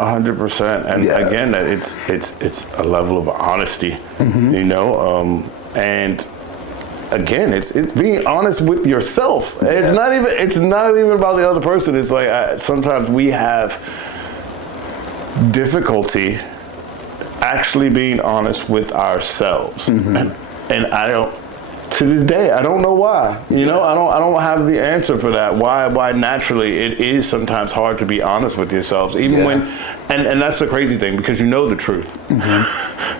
100%. And again, it's a level of honesty, you know, and again, it's being honest with yourself. Yeah. It's not even about the other person. It's like sometimes we have difficulty actually being honest with ourselves, and I don't. To this day, I don't know why. You know, I don't have the answer for that. Why naturally it is sometimes hard to be honest with yourselves, even when, and that's the crazy thing, because you know the truth.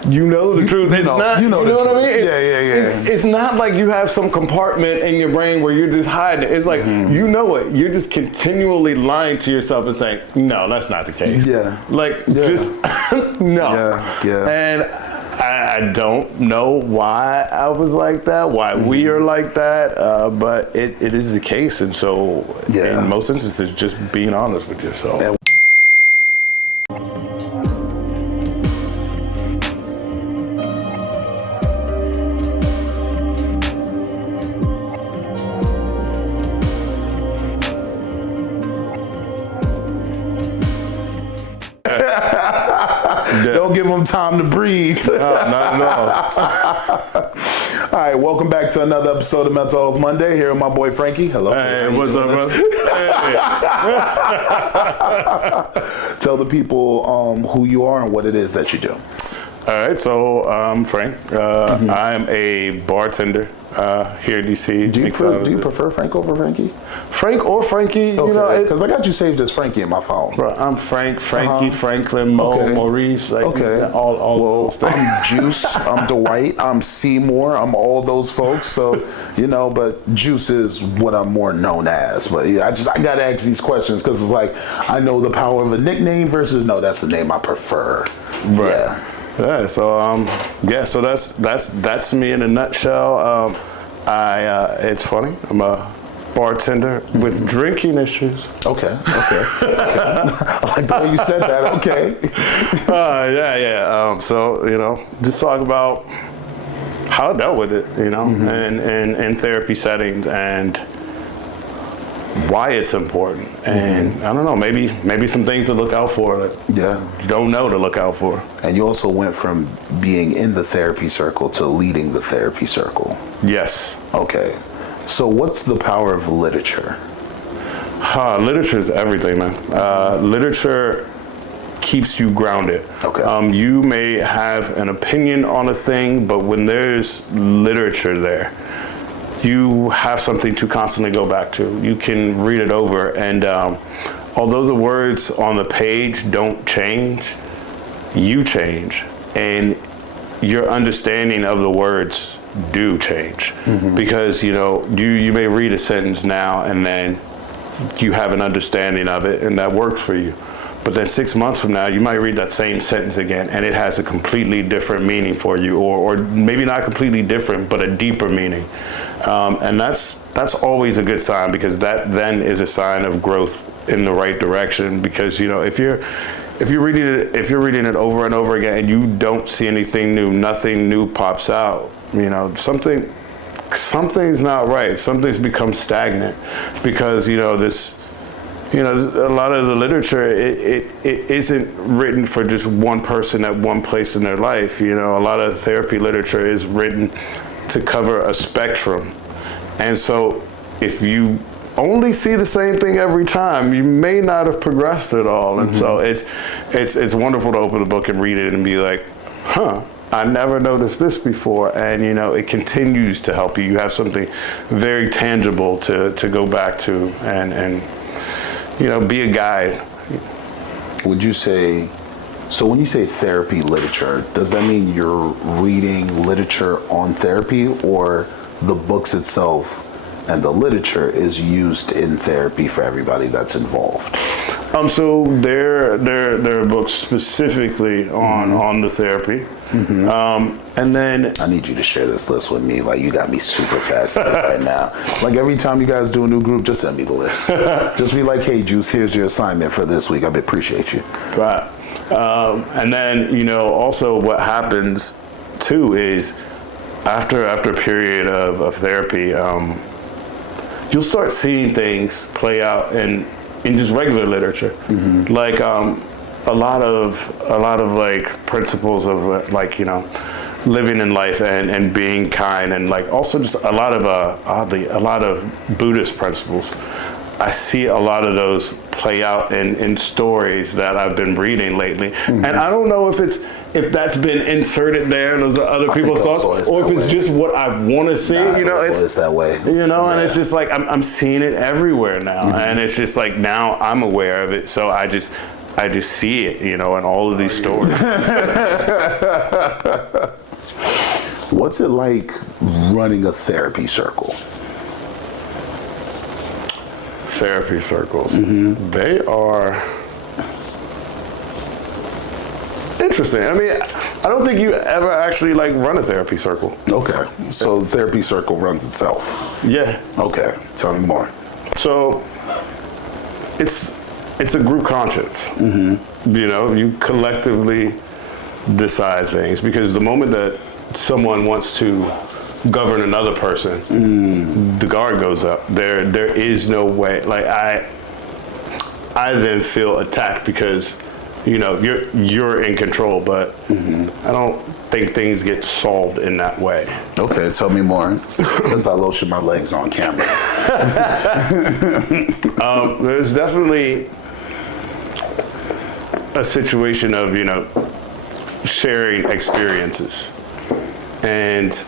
You know the truth. It's not. You know what I mean? It's not like you have some compartment in your brain where you're just hiding it. It's like you know it. You're just continually lying to yourself and saying, "No, that's not the case." Just no. And I don't know why I was like that, why we are like that, but it is the case. And so in most instances, just being honest with yourself. Don't give them time to breathe. No, not at all. All right, welcome back to another episode of Mental Health Monday. Here with my boy Frankie. Hello. Hey, what's up, brother? Tell the people who you are and what it is that you do. All right, so I'm Frank. I am a bartender here in DC. Do you prefer Frank over Frankie? Frank or Frankie, okay. You know. Because I got you saved as Frankie in my phone. Bro, I'm Frank, Frankie, Franklin, Mo, Maurice. Like, all those things. I'm Juice, I'm Dwight, I'm Seymour, I'm all those folks. So, you know, but Juice is what I'm more known as. But yeah, I got to ask these questions because it's like, I know the power of a nickname versus, no, that's the name I prefer. Right. Yeah, so so that's me in a nutshell. It's funny. I'm a bartender with drinking issues. Okay. I like the way you said that. Okay. So you know, just talk about how I dealt with it, you know, and in therapy settings and why it's important, and I don't know, maybe some things to look out for that you don't know to look out for. And you also went from being in the therapy circle to leading the therapy circle. Yes. Okay. So what's the power of literature? Literature is everything, man. Literature keeps you grounded. Okay. You may have an opinion on a thing, but when there's literature there, you have something to constantly go back to. You can read it over, and although the words on the page don't change, you change, and your understanding of the words do change. Because you know, you may read a sentence now and then you have an understanding of it and that works for you, but then 6 months from now you might read that same sentence again and it has a completely different meaning for you, or maybe not completely different but a deeper meaning, and that's always a good sign, because that then is a sign of growth in the right direction. Because you know, if you're reading it over and over again and you don't see anything new, nothing new pops out, you know, something's not right. Something's become stagnant, because you know a lot of the literature it isn't written for just one person at one place in their life. You know, a lot of therapy literature is written to cover a spectrum, and so if you only see the same thing every time, you may not have progressed at all. And so it's wonderful to open a book and read it and be like, I never noticed this before. And you know, it continues to help you. You have something very tangible to go back to and you know, be a guide. Would you say, so when you say therapy literature, does that mean you're reading literature on therapy, or the books itself and the literature is used in therapy for everybody that's involved? So there are books specifically on the therapy, and then I need you to share this list with me. Like, you got me super fascinated right now. Like, every time you guys do a new group, just send me the list. Just be like, hey, Juice, here's your assignment for this week. I appreciate you. Right, and then you know, also what happens too is after a period of therapy, you'll start seeing things play out in just regular literature. Like a lot of like principles of like, you know, living in life and being kind, and like also just a lot of oddly a lot of Buddhist principles. I see a lot of those play out in stories that I've been reading lately, and I don't know if that's been inserted there, those are other people's thoughts, or if it's just what I want to see. You know, it's that way. You know, and it's just like I'm seeing it everywhere now, and it's just like now I'm aware of it, so I just see it, you know, in all of these stories. What's it like running a therapy circle? Therapy circles. They are interesting. I mean, I don't think you ever actually like run a therapy circle. Okay. So the therapy circle runs itself. Yeah. Okay. Tell me more. So it's a group conscience. You know, you collectively decide things, because the moment that someone wants to govern another person, the guard goes up. There is no way. Like I then feel attacked because, you know, you're in control, but I don't think things get solved in that way. Okay, tell me more, because I lotion my legs on camera. There's definitely a situation of, you know, sharing experiences, and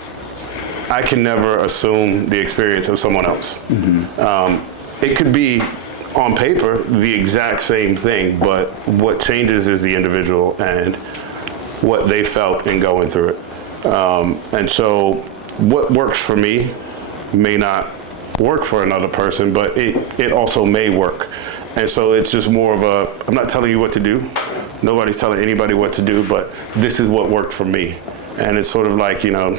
I can never assume the experience of someone else. It could be on paper the exact same thing, but what changes is the individual and what they felt in going through it. And so what works for me may not work for another person, but it also may work. And so it's just more of a, I'm not telling you what to do. Nobody's telling anybody what to do, but this is what worked for me. And it's sort of like, you know,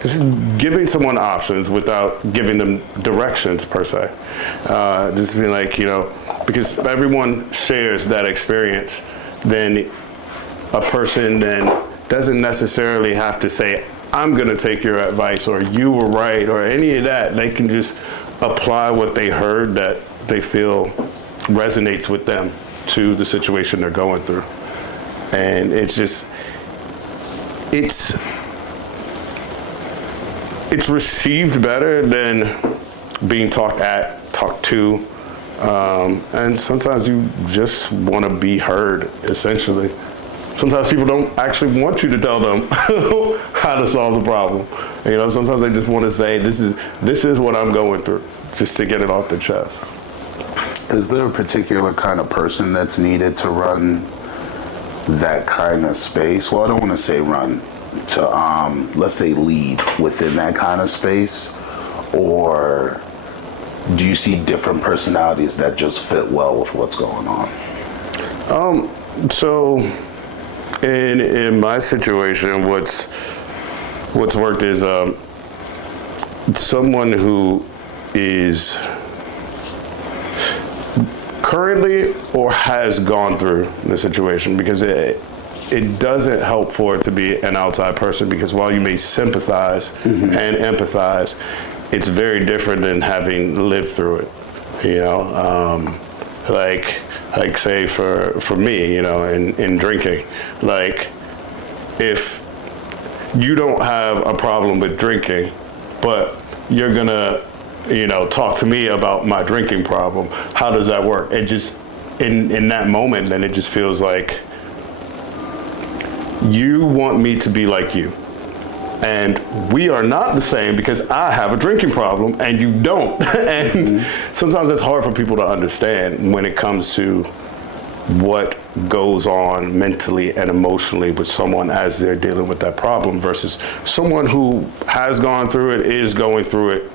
just giving someone options without giving them directions per se. Just being like, you know, because everyone shares that experience, then a person then doesn't necessarily have to say, I'm gonna take your advice, or you were right, or any of that. They can just apply what they heard that they feel resonates with them to the situation they're going through. And it's just, it's received better than being talked to, and sometimes you just want to be heard, essentially. Sometimes people don't actually want you to tell them how to solve the problem. You know, sometimes they just want to say, this is what I'm going through, just to get it off the chest. Is there a particular kind of person that's needed to run that kind of space? Well, I don't want to say run, to let's say lead within that kind of space, or do you see different personalities that just fit well with what's going on? So in my situation, what's worked is someone who is currently or has gone through the situation, because it doesn't help for it to be an outside person, because while you may sympathize and empathize, it's very different than having lived through it. You know, like say for me, you know, in drinking, like if you don't have a problem with drinking, but you're gonna, you know, talk to me about my drinking problem, how does that work? It just, in that moment, then it just feels like you want me to be like you. And we are not the same, because I have a drinking problem and you don't. And sometimes it's hard for people to understand when it comes to what goes on mentally and emotionally with someone as they're dealing with that problem, versus someone who has gone through it, is going through it,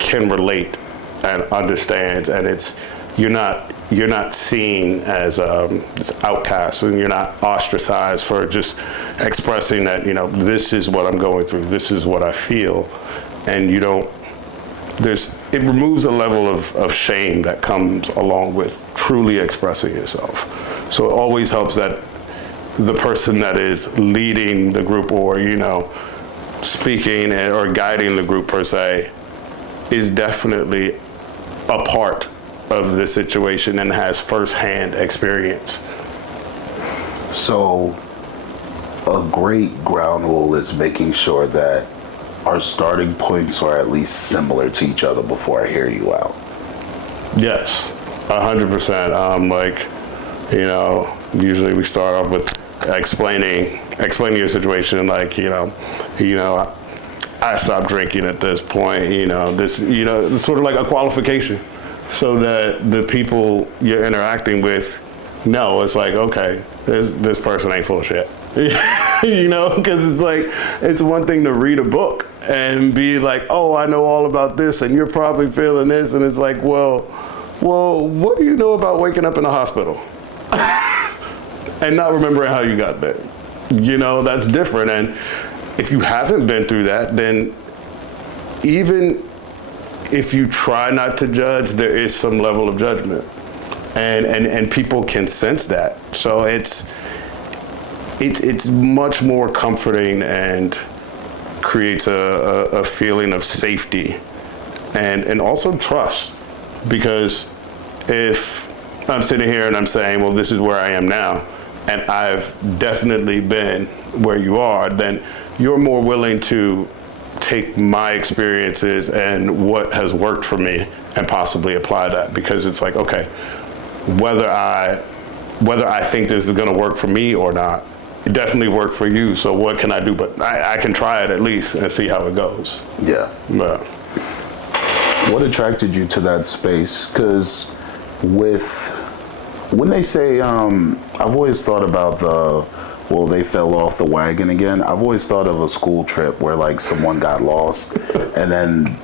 can relate and understands, and it's, you're not seen as outcast, and you're not ostracized for just expressing that, you know, this is what I'm going through, this is what I feel, and you don't, it removes a level of shame that comes along with truly expressing yourself. So it always helps that the person that is leading the group, or, you know, speaking or guiding the group per se, is definitely a part of the situation and has firsthand experience So a great ground rule is making sure that our starting points are at least similar to each other before I hear you out. Yes, 100%. Like, you know, usually we start off with explaining your situation. Like, you know, I stopped drinking at this point. It's sort of like a qualification, so that the people you're interacting with know it's like, okay, this person ain't full of shit. Because it's like, it's one thing to read a book and be like, oh, I know all about this, and you're probably feeling this, and it's like, well, what do you know about waking up in a hospital and not remembering how you got there? That's different. And if you haven't been through that, then even if you try not to judge, there is some level of judgment, and people can sense that. So it's much more comforting and creates a feeling of safety and also trust. Because if I'm sitting here and I'm saying, well, this is where I am now, and I've definitely been where you are, then you're more willing to take my experiences and what has worked for me and possibly apply that. Because it's like, okay, whether I think this is going to work for me or not, it definitely worked for you. So what can I do? But I can try it at least and see how it goes. Yeah. But what attracted you to that space? Because when they say, I've always thought about they fell off the wagon again. I've always thought of a school trip where like someone got lost and then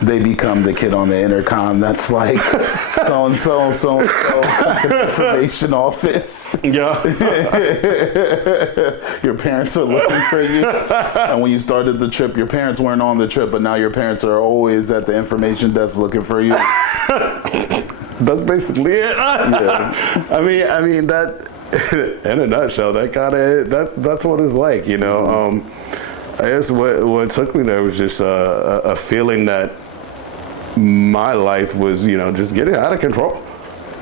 they become the kid on the intercom that's like, so information office. Yeah. Your parents are looking for you. And when you started the trip, your parents weren't on the trip, but now your parents are always at the information desk looking for you. That's basically it. Yeah. I mean that, in a nutshell, that's what it's like, I guess what took me there was just a feeling that my life was, just getting out of control.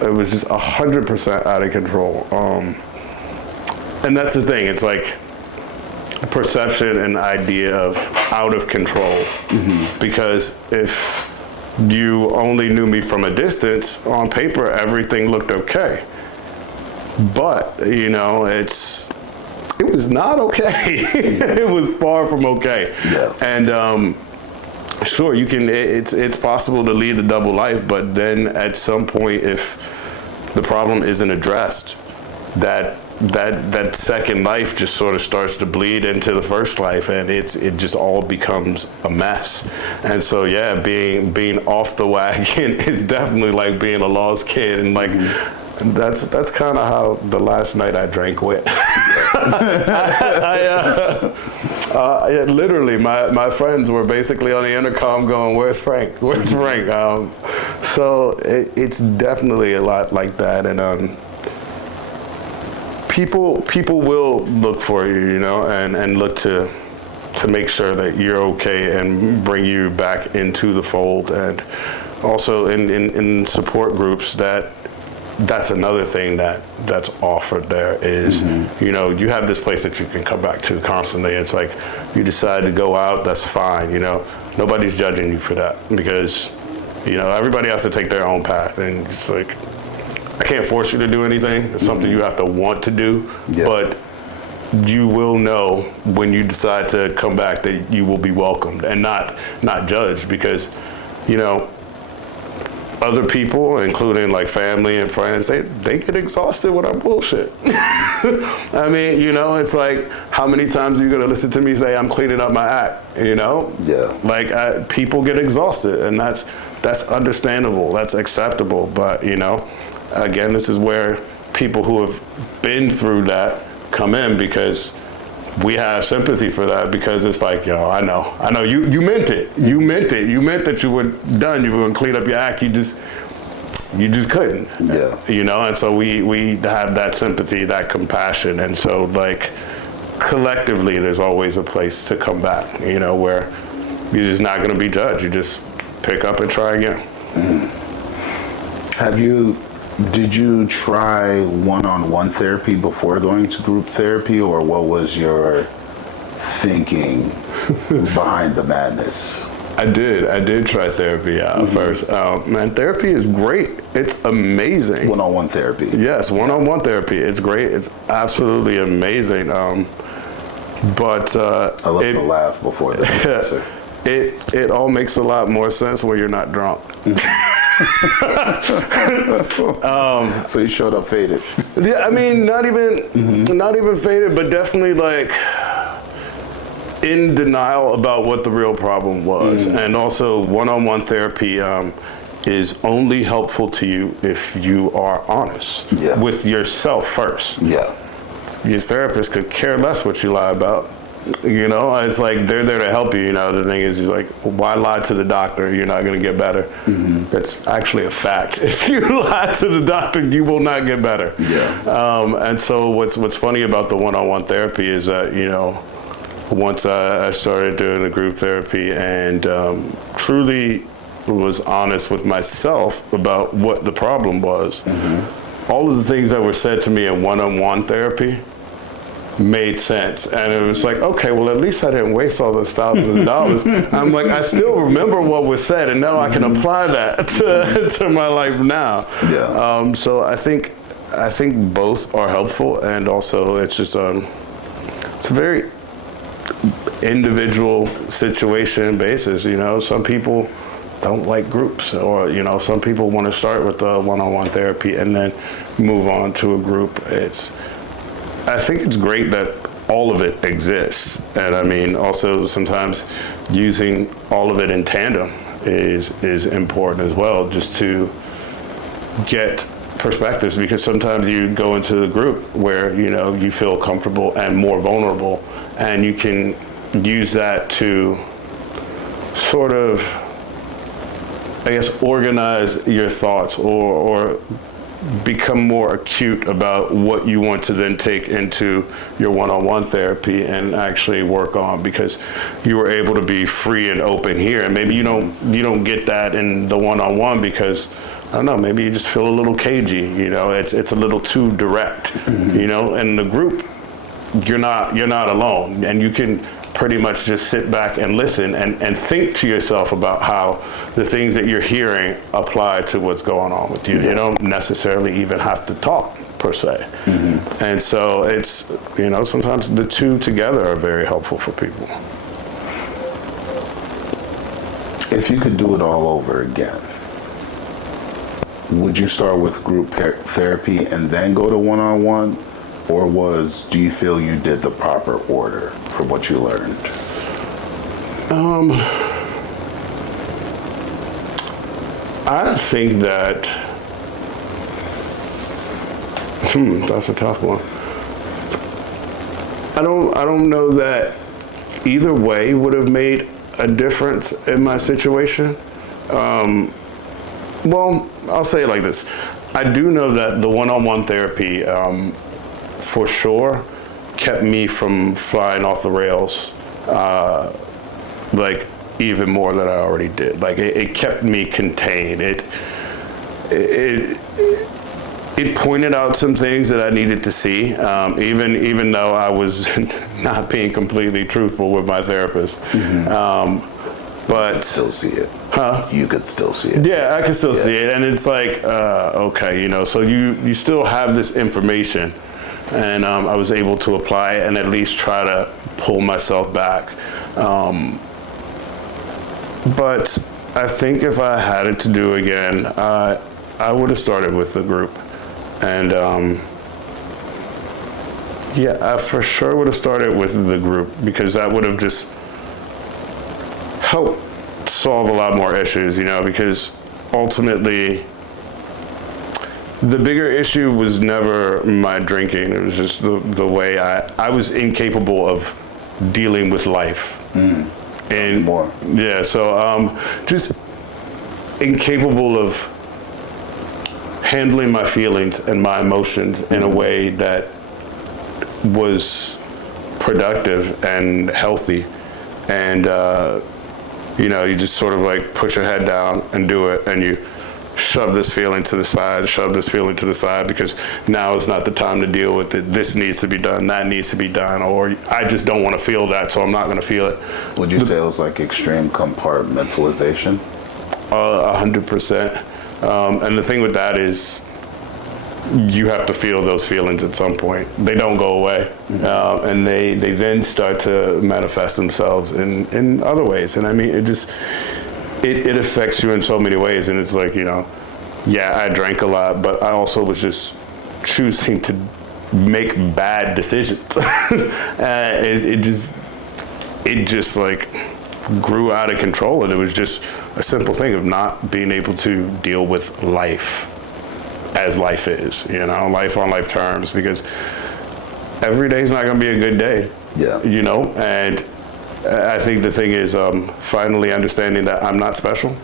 It was just 100% out of control. And that's the thing. It's like perception and idea of out of control. Mm-hmm. Because if you only knew me from a distance, on paper, everything looked okay. But, it was not okay. It was far from okay. Yeah. And sure, it's possible to lead a double life, but then at some point, if the problem isn't addressed, that second life just sort of starts to bleed into the first life, and it just all becomes a mess. And so yeah, being off the wagon is definitely like being a lost kid, and like that's kind of how the last night I drank went. Literally, my friends were basically on the intercom going, "Where's Frank? Where's Frank?" So it's definitely a lot like that, and people will look for you, and look to make sure that you're okay and bring you back into the fold. And also in support groups, that's another thing that's offered there is, you have this place that you can come back to constantly. It's like you decide to go out, that's fine, nobody's judging you for that, because, everybody has to take their own path, and it's like, I can't force you to do anything. It's something you have to want to do, but you will know when you decide to come back that you will be welcomed and not judged, because, other people, including like family and friends, they get exhausted with our bullshit. I mean, it's like, how many times are you gonna listen to me say I'm cleaning up my act? Yeah. Like people get exhausted, and that's understandable, that's acceptable. But again, this is where people who have been through that come in, because we have sympathy for that, because it's like, I know you meant it. You meant that you were done. You were going to clean up your act. You just couldn't. Yeah. And so we have that sympathy, that compassion. And so like collectively, there's always a place to come back, where you're just not going to be judged. You just pick up and try again. Have you Did you try one-on-one therapy before going to group therapy, or what was your thinking behind the madness? I did try therapy first. Man, therapy is great. It's amazing. One-on-one therapy. Yes, one-on-one therapy. It's great. It's absolutely amazing. But I love to laugh before that. It all makes a lot more sense when you're not drunk. So you showed up faded. Yeah, I mean, not even faded, but definitely like in denial about what the real problem was. And also, one-on-one therapy is only helpful to you if you are honest with yourself first. Yeah. Your therapist could care less what you lie about. You know, it's like they're there to help you. You know, the thing is like, why lie to the doctor? You're not going to get better. That's actually a fact. If you lie to the doctor, you will not get better. Yeah. And so what's funny about the one-on-one therapy is that, you know, once I started doing the group therapy and truly was honest with myself about what the problem was, all of the things that were said to me in one-on-one therapy made sense. And it was like, okay, well, at least I didn't waste all those thousands of dollars. I'm like, I still remember what was said, and now I can apply that to my life now. Yeah. So I think both are helpful, and also it's just it's a very individual situation basis. You know, some people don't like groups, or you know, some people want to start with the one-on-one therapy and then move on to a group. I think it's great that all of it exists, and I mean, also sometimes using all of it in tandem is important as well, just to get perspectives, because sometimes you go into the group where, you know, you feel comfortable and more vulnerable, and you can use that to sort of, I guess, organize your thoughts or become more acute about what you want to then take into your one-on-one therapy and actually work on, because you were able to be free and open here, and maybe you don't get that in the one-on-one because, I don't know, maybe you just feel a little cagey, you know, it's a little too direct, you know. In the group, you're not alone, and you can pretty much just sit back and listen and think to yourself about how the things that you're hearing apply to what's going on with you. You don't necessarily even have to talk per se. And so it's, you know, sometimes the two together are very helpful for people. If you could do it all over again, would you start with group therapy and then go to one-on-one? Or do you feel you did the proper order for what you learned? I think that, that's a tough one. I don't know that either way would have made a difference in my situation. Well, I'll say it like this. I do know that the one-on-one therapy, for sure, kept me from flying off the rails, like even more than I already did. Like it kept me contained. It pointed out some things that I needed to see, even though I was not being completely truthful with my therapist. But still see it. Huh? You could still see it. Yeah, I can still see it, and it's like, okay, you know, so you still have this information. And I was able to apply it and at least try to pull myself back. But I think if I had it to do again, I would have started with the group. And yeah, I for sure would have started with the group, because that would have just helped solve a lot more issues, you know, because ultimately, the bigger issue was never my drinking. It was just the way I was incapable of dealing with life. And more. Yeah, so just incapable of handling my feelings and my emotions in a way that was productive and healthy. And, you know, you just sort of like put your head down and do it, and you shove this feeling to the side, because now is not the time to deal with it. This needs to be done, that needs to be done, or I just don't want to feel that, so I'm not going to feel it. Would you say it was like extreme compartmentalization? 100%. And the thing with that is, you have to feel those feelings at some point. They don't go away. And they then start to manifest themselves in other ways. And I mean, it affects you in so many ways. And it's like, yeah, I drank a lot, but I also was just choosing to make bad decisions. It just like grew out of control. And it was just a simple thing of not being able to deal with life as life is, life on life terms, because every day is not going to be a good day. Yeah. And I think the thing is finally understanding that I'm not special.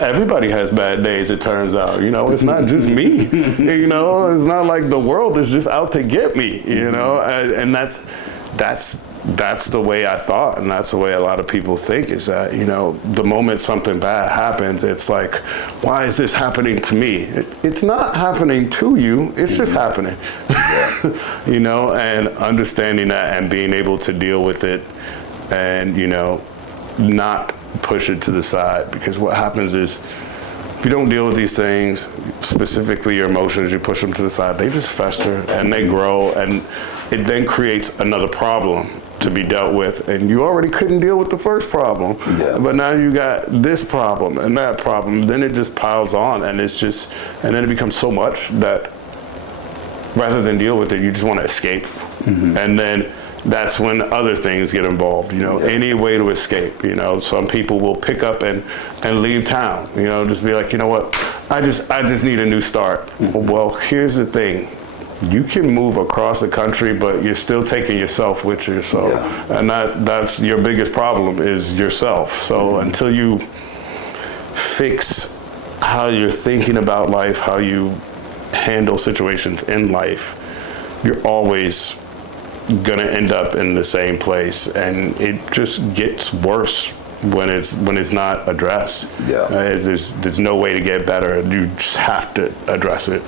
Everybody has bad days, it turns out. It's not just me. It's not like the world is just out to get me. And that's the way I thought, and that's the way a lot of people think, is that, the moment something bad happens, it's like, why is this happening to me? It's not happening to you, it's just happening. And understanding that and being able to deal with it and, not push it to the side. Because what happens is, if you don't deal with these things, specifically your emotions, you push them to the side, they just fester and they grow, and it then creates another problem to be dealt with, and you already couldn't deal with the first problem, but now you got this problem and that problem. Then it just piles on, and then it becomes so much that rather than deal with it, you just want to escape. And then that's when other things get involved, any way to escape. Some people will pick up and leave town, just be like, what, I just need a new start. Well, here's the thing. You can move across the country, but you're still taking yourself with you. So, and that's your biggest problem, is yourself. So until you fix how you're thinking about life, how you handle situations in life, you're always gonna end up in the same place, and it just gets worse when it's not addressed. There's no way to get better. You just have to address it.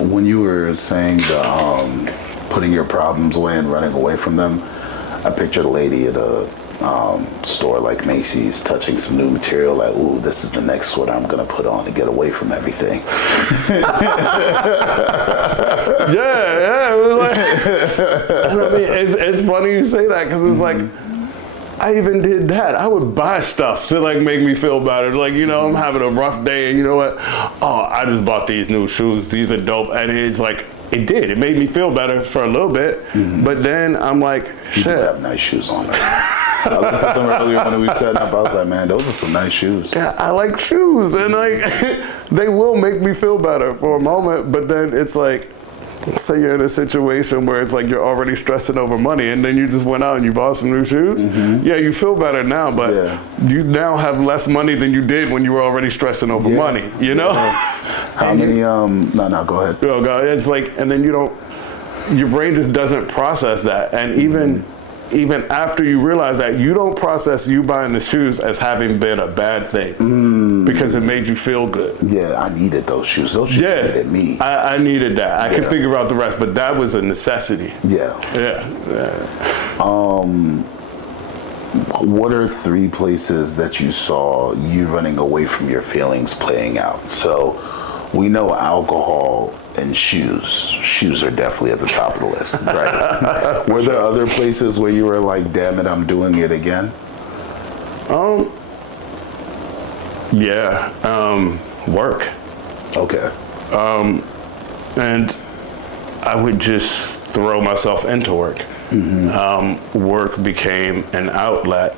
When you were saying the putting your problems away and running away from them, I pictured a lady at a store like Macy's touching some new material, like, ooh, this is the next sweater I'm gonna put on to get away from everything. Yeah. It was like, I mean, it's funny you say that, because it's like, I even did that. I would buy stuff to like make me feel better. Like, I'm having a rough day, and you know what? Oh, I just bought these new shoes. These are dope. And it's like, it did. It made me feel better for a little bit. But then I'm like, shit. You do have nice shoes on. I looked at them earlier when we said that, but I was like, man, those are some nice shoes. Yeah, I like shoes, and like they will make me feel better for a moment. But then it's like, say you're in a situation where it's like you're already stressing over money, and then you just went out and you bought some new shoes. Yeah, you feel better now, but you now have less money than you did when you were already stressing over money, How many, no, go ahead. Oh God, it's like, and then your brain just doesn't process that. And even after you realize that, you don't process you buying the shoes as having been a bad thing, because it made you feel good. Yeah, I needed those shoes. Those shoes needed me. I needed that. I could figure out the rest, but that was a necessity. Yeah. What are 3 places that you saw you running away from your feelings playing out? So we know alcohol and shoes. Shoes are definitely at the top of the list, right? Were there other places where you were like, damn it, I'm doing it again? Work. Okay. And I would just throw myself into work. Work became an outlet.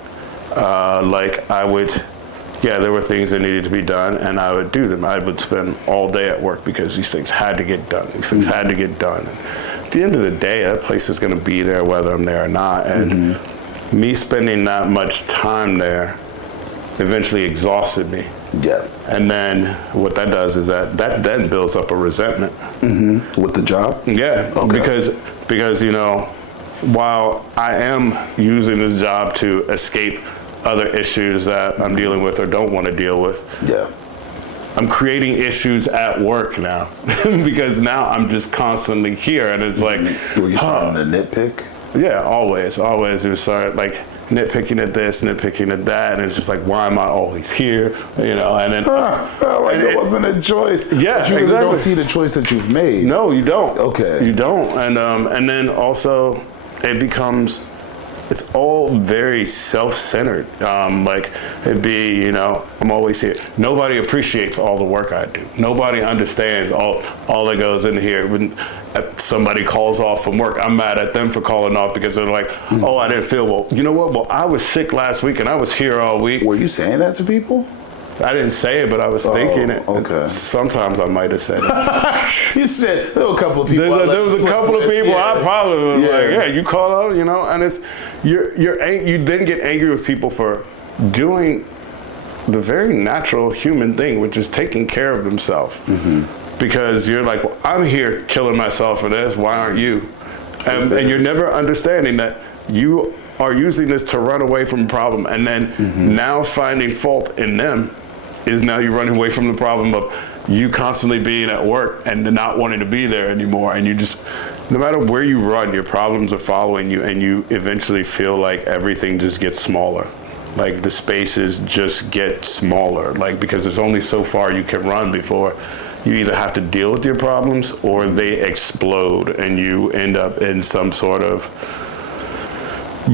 There were things that needed to be done, and I would do them. I would spend all day at work because these things had to get done. At the end of the day, that place is going to be there whether I'm there or not. And me spending that much time there eventually exhausted me. Yeah. And then what that does is that then builds up a resentment. With the job? Yeah. Okay. Because while I am using this job to escape other issues that I'm dealing with or don't want to deal with. Yeah. I'm creating issues at work now because now I'm just constantly here, and it's like, Were you starting to nitpick? Yeah, always. It was sort of like nitpicking at this, nitpicking at that, and it's just like, why am I always here? You know, and then like it wasn't a choice. Yeah, but you really exactly. don't see the choice that you've made. No, you don't. Okay, you don't, and then also it becomes. It's all very self-centered. Like it'd be, you know, I'm always here. Nobody appreciates all the work I do. Nobody understands all that goes in here. When somebody calls off from work, I'm mad at them for calling off because they're like, oh, I didn't feel well. You know what? Well, I was sick last week and I was here all week. Were you saying that to people? I didn't say it, but I was thinking it. Okay. Sometimes I might have said it. You said there were a couple of people. There was a couple of people I probably was like, yeah, you called out, you know, and it's you then get angry with people for doing the very natural human thing, which is taking care of themselves. Because you're like, well, I'm here killing myself for this. Why aren't you? And you're never understanding that you are using this to run away from a problem, and then now finding fault in them is now you're running away from the problem of you constantly being at work and not wanting to be there anymore. And you just, no matter where you run, your problems are following you, and you eventually feel like everything just gets smaller. Like the spaces just get smaller, like because there's only so far you can run before you either have to deal with your problems or they explode and you end up in some sort of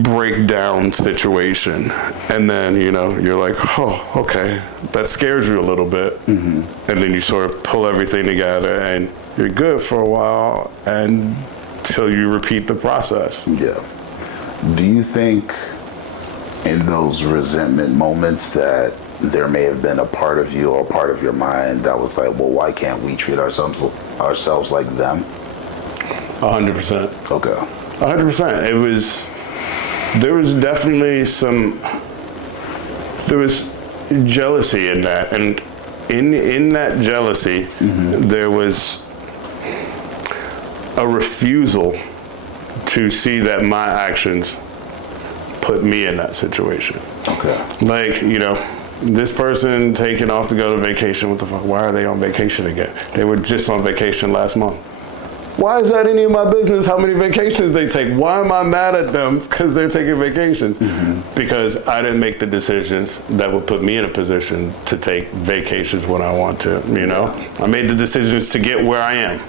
breakdown situation. And then, you know, you're like, oh, okay, that scares you a little bit. And then you sort of pull everything together and you're good for a while until you repeat the process. Yeah. Do you think in those resentment moments that there may have been a part of you or part of your mind that was like, well, why can't we treat ourselves like them? 100%. Okay. 100%. There was definitely there was jealousy in that. And in that jealousy, there was a refusal to see that my actions put me in that situation. Okay. Like, you know, this person taking off to go to vacation, what the fuck, why are they on vacation again? They were just on vacation last month. Why is that any of my business how many vacations they take? Why am I mad at them because they're taking vacations? Because I didn't make the decisions that would put me in a position to take vacations when I want to, you know? I made the decisions to get where I am.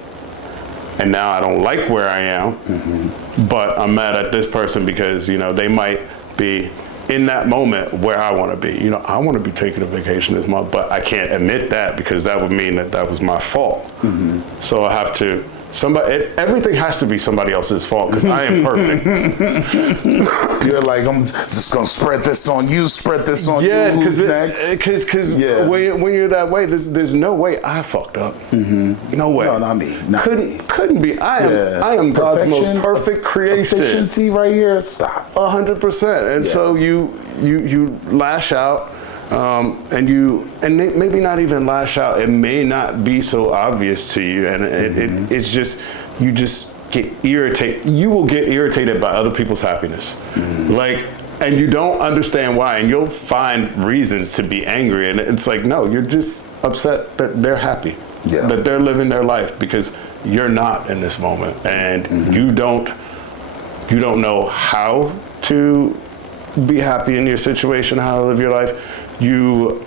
And now I don't like where I am, but I'm mad at this person because, you know, they might be in that moment where I want to be. You know, I want to be taking a vacation this month, but I can't admit that because that would mean that was my fault. So I have to, everything has to be somebody else's fault because I am perfect. You're like, I'm just going to spread this on you, spread this on you. Who's next? Because when you're that way, there's no way I fucked up. No way. No, not me. Couldn't be. I am God's most perfect creation. Efficiency right here. Stop. 100%. And so you lash out, and maybe not even lash out. It may not be so obvious to you, and it's just you just get irritated. You will get irritated by other people's happiness, and you don't understand why, and you'll find reasons to be angry. And it's like, no, you're just upset that they're happy, that they're living their life because you're not in this moment, and you don't know how to be happy in your situation, how to live your life. You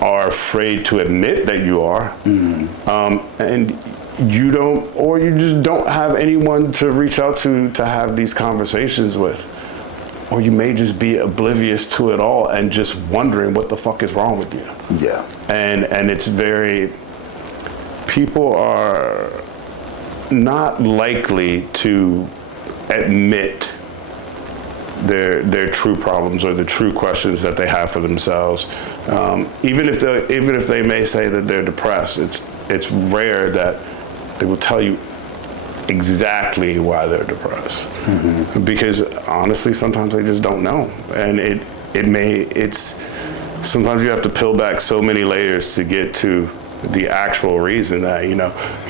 are afraid to admit that you are, and you don't, or you just don't have anyone to reach out to have these conversations with, or you may just be oblivious to it all and just wondering what the fuck is wrong with you. Yeah. And it's people are not likely to admit their true problems or the true questions that they have for themselves. Even if they may say that they're depressed, it's rare that they will tell you exactly why they're depressed. Because honestly, sometimes they just don't know, and sometimes you have to peel back so many layers to get to the actual reason that, you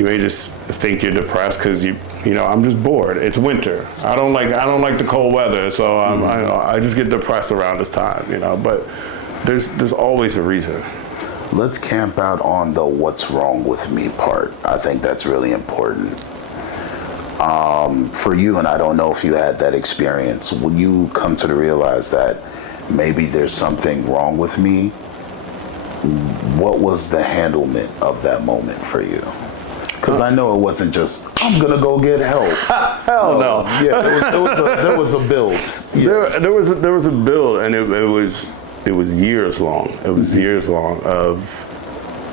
may just think you're depressed because I'm just bored. It's winter. I don't like the cold weather, so I just get depressed around this time, but there's always a reason. Let's camp out on the what's wrong with me part. I think that's really important. For you, and I don't know if you had that experience, when you come to realize that maybe there's something wrong with me, what was the handlement of that moment for you? Because I know it wasn't just, I'm going to go get help. Hell no. Yeah, there was a build. Yeah. There was a build, and it was years long. It was years long of,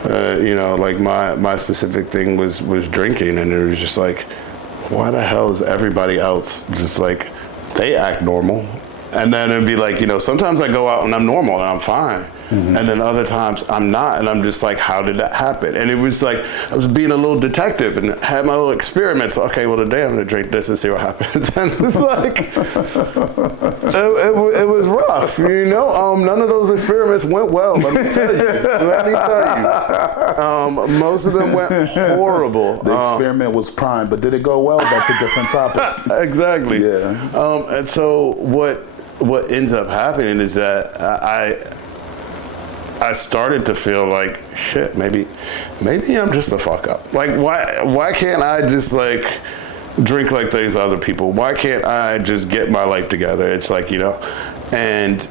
like my specific thing was drinking, and it was just like, why the hell is everybody else just like, they act normal? And then it'd be like, sometimes I go out and I'm normal and I'm fine. Mm-hmm. And then other times I'm not, and I'm just like, how did that happen? And it was like, I was being a little detective and had my little experiments. Okay, well today I'm gonna drink this and see what happens. And it was like, it was rough, none of those experiments went well, let me tell you. Most of them went horrible. The experiment was prime, but did it go well? That's a different topic. Exactly. Yeah. And so what ends up happening is that I started to feel like, shit, maybe I'm just a fuck up. Like, why can't I just like drink like these other people? Why can't I just get my life together? It's like, and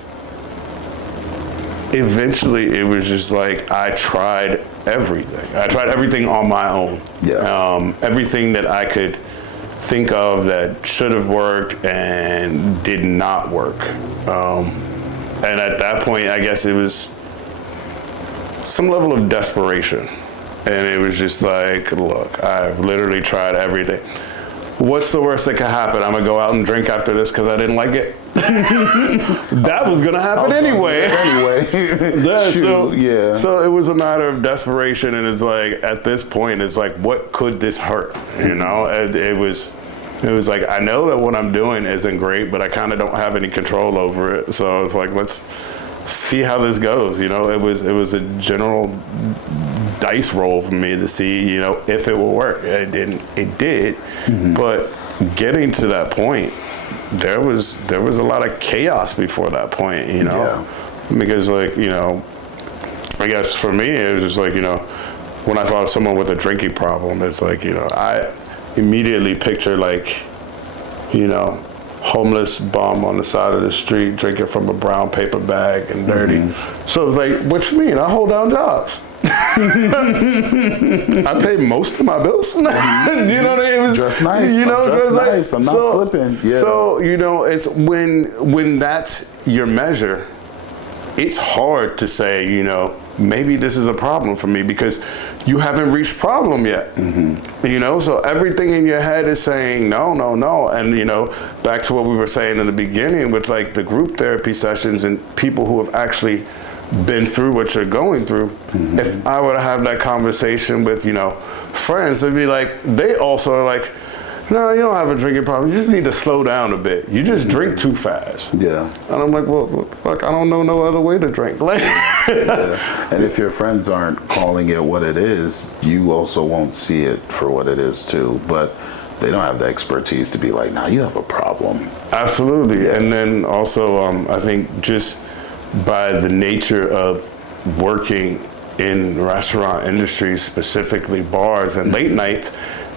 eventually it was just like, I tried everything. I tried everything on my own. Yeah. Everything that I could think of that should have worked and did not work. And at that point, I guess it was some level of desperation. And it was just like, look, I've literally tried everything. What's the worst that could happen? I'm gonna go out and drink after this because I didn't like it. That was gonna happen anyway. So it was a matter of desperation, and it's like, at this point, it's like, what could this hurt? And it was like, I know that what I'm doing isn't great, but I kind of don't have any control over it. So it's like, let's see how this goes. It was a general dice roll for me to see, if it will work. It didn't. It did. Mm-hmm. But getting to that point, there was a lot of chaos before that point, because like, I guess for me, it was just like, when I thought of someone with a drinking problem, it's like, I immediately picture like, homeless bum on the side of the street drinking from a brown paper bag and dirty. Mm-hmm. So it's like, what you mean? I hold down jobs. I pay most of my bills. You know what I mean? Dress nice. Dress nice. I'm not slipping. Yeah. So, it's when that's your measure, it's hard to say, maybe this is a problem for me because you haven't reached problem yet. Mm-hmm. So everything in your head is saying no. And, back to what we were saying in the beginning with like the group therapy sessions and people who have actually been through what you're going through. Mm-hmm. If I were to have that conversation with, friends, they'd be like, they also are like, no, you don't have a drinking problem. You just need to slow down a bit. You just drink too fast. Yeah. And I'm like, well, fuck, I don't know no other way to drink. Like, yeah. And if your friends aren't calling it what it is, you also won't see it for what it is too. But they don't have the expertise to be like, nah, you have a problem. Absolutely. Yeah. And then also, I think just by the nature of working in restaurant industries, specifically bars and late nights,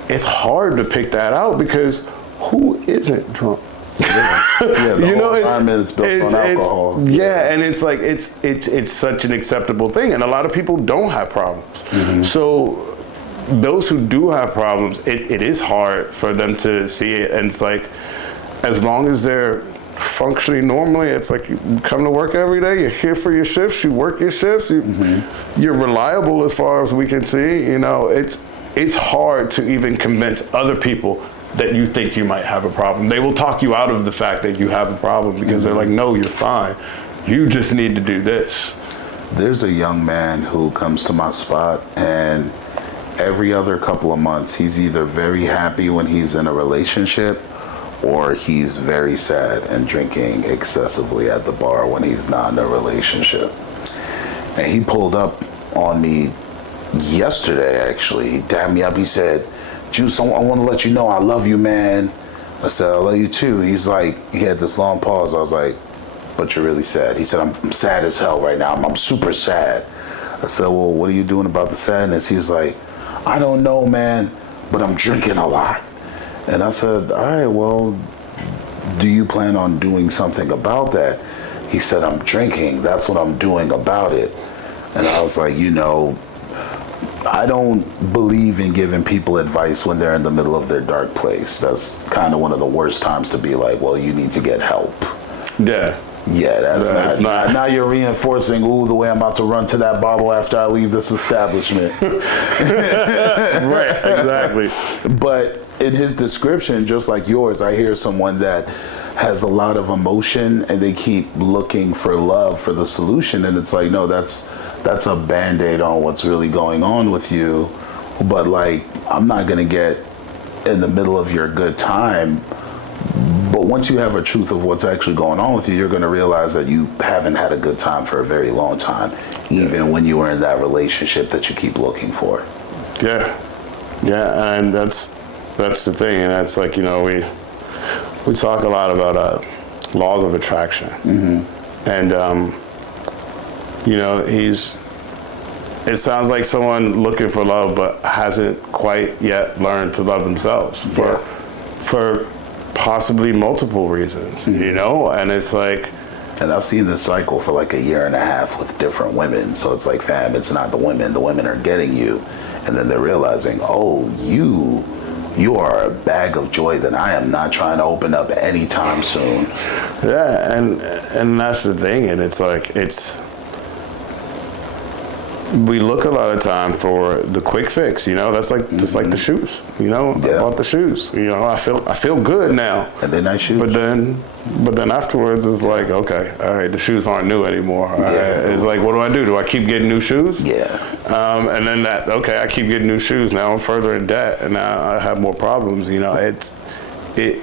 it's hard to pick that out because who isn't drunk? Yeah, the whole environment is built on alcohol. Yeah, and it's like it's such an acceptable thing, and a lot of people don't have problems. Mm-hmm. So those who do have problems, it is hard for them to see it, and it's like, as long as they're functioning normally, it's like you come to work every day, you're here for your shifts, you work your shifts, you're reliable as far as we can see. It's hard to even convince other people that you think you might have a problem. They will talk you out of the fact that you have a problem because they're like, no, you're fine. You just need to do this. There's a young man who comes to my spot, and every other couple of months, he's either very happy when he's in a relationship or he's very sad and drinking excessively at the bar when he's not in a relationship. And he pulled up on me yesterday, actually. He dapped me up. He said, Juice, I want to let you know I love you, man. I said, I love you too. He's like, he had this long pause. I was like, but you're really sad. He said, I'm sad as hell right now. I'm super sad. I said, well, what are you doing about the sadness? He was like, I don't know, man, but I'm drinking a lot. And I said, all right, well, do you plan on doing something about that? He said, I'm drinking. That's what I'm doing about it. And I was like, I don't believe in giving people advice when they're in the middle of their dark place. That's kind of one of the worst times to be like, well, you need to get help. Yeah. Yeah, that's not. Now you're reinforcing, the way I'm about to run to that bottle after I leave this establishment. Right, exactly. But in his description, just like yours, I hear someone that has a lot of emotion and they keep looking for love for the solution. And it's like, no, that's a Band-Aid on what's really going on with you. But like, I'm not going to get in the middle of your good time. But once you have a truth of what's actually going on with you, you're going to realize that you haven't had a good time for a very long time, even when you were in that relationship that you keep looking for. Yeah. Yeah, and that's the thing. And that's like, we talk a lot about laws of attraction. Mm-hmm. And, it sounds like someone looking for love but hasn't quite yet learned to love themselves for possibly multiple reasons, and it's like, and I've seen this cycle for like a year and a half with different women. So it's like, fam, it's not the women are getting you, and then they're realizing, oh, you are a bag of joy that I am not trying to open up anytime soon. Yeah, and that's the thing. And it's like, we look a lot of time for the quick fix, that's like just like the shoes, I bought the shoes, I feel good now. And they're nice shoes. But then afterwards it's like, okay, all right, the shoes aren't new anymore. It's like, what do? Do I keep getting new shoes? Yeah. And then I keep getting new shoes. Now I'm further in debt and now I have more problems. It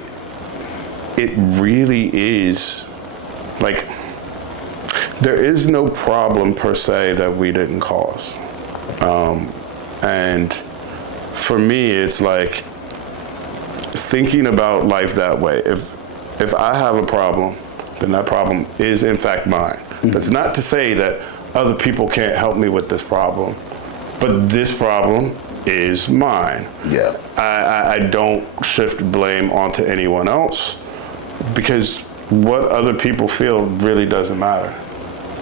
really is like, there is no problem per se that we didn't cause. And for me, it's like thinking about life that way. If I have a problem, then that problem is in fact mine. Mm-hmm. That's not to say that other people can't help me with this problem, but this problem is mine. Yeah. I don't shift blame onto anyone else because what other people feel really doesn't matter.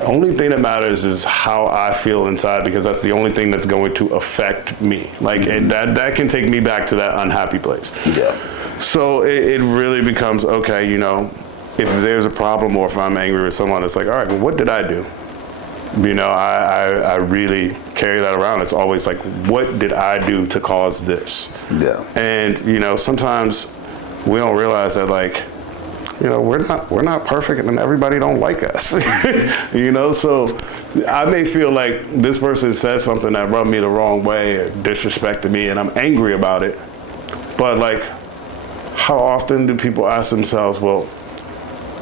Only thing that matters is how I feel inside, because that's the only thing that's going to affect me. Like, mm-hmm. that can take me back to that unhappy place. Yeah. So it really becomes, okay, if there's a problem or if I'm angry with someone, it's like, all right, well, what did I do? I really carry that around. It's always like, what did I do to cause this? Yeah. And, sometimes we don't realize that, like, we're not perfect and everybody don't like us, so I may feel like this person said something that rubbed me the wrong way or disrespected me and I'm angry about it. But like, how often do people ask themselves, well,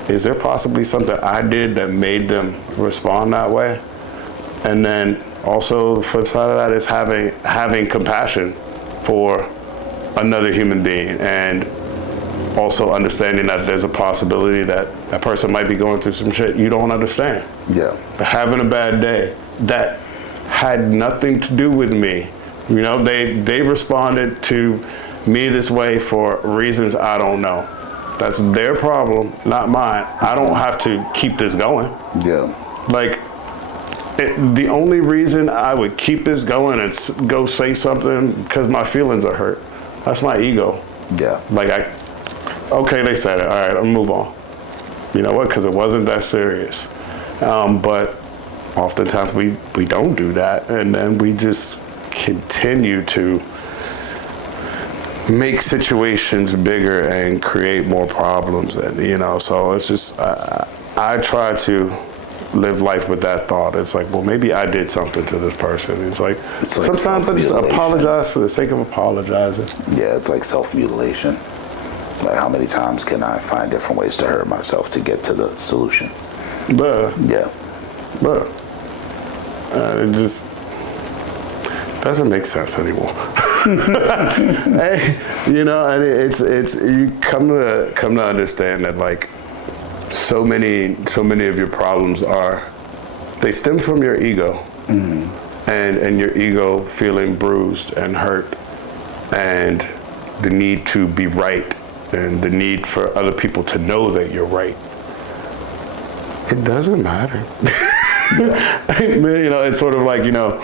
is there possibly something I did that made them respond that way? And then also the flip side of that is having compassion for another human being, and also understanding that there's a possibility that that person might be going through some shit you don't understand. Yeah. Having a bad day that had nothing to do with me. They responded to me this way for reasons I don't know. That's their problem, not mine. I don't have to keep this going. Yeah. Like, the only reason I would keep this going and go say something because my feelings are hurt, that's my ego. Yeah. Like, okay, they said it. All right, I'll move on. You know what? Because it wasn't that serious. But oftentimes we don't do that, and then we just continue to make situations bigger and create more problems. And so it's just I try to live life with that thought. It's like, well, maybe I did something to this person. It's like sometimes I just apologize for the sake of apologizing. Yeah, it's like self-mutilation. Like, how many times can I find different ways to hurt myself to get to the solution? Yeah. It just, doesn't make sense anymore. Hey, you know, and it's you come to understand that like so many of your problems they stem from your ego, and your ego feeling bruised and hurt, and the need to be right, and the need for other people to know that you're right. It doesn't matter. You know, it's sort of like, you know,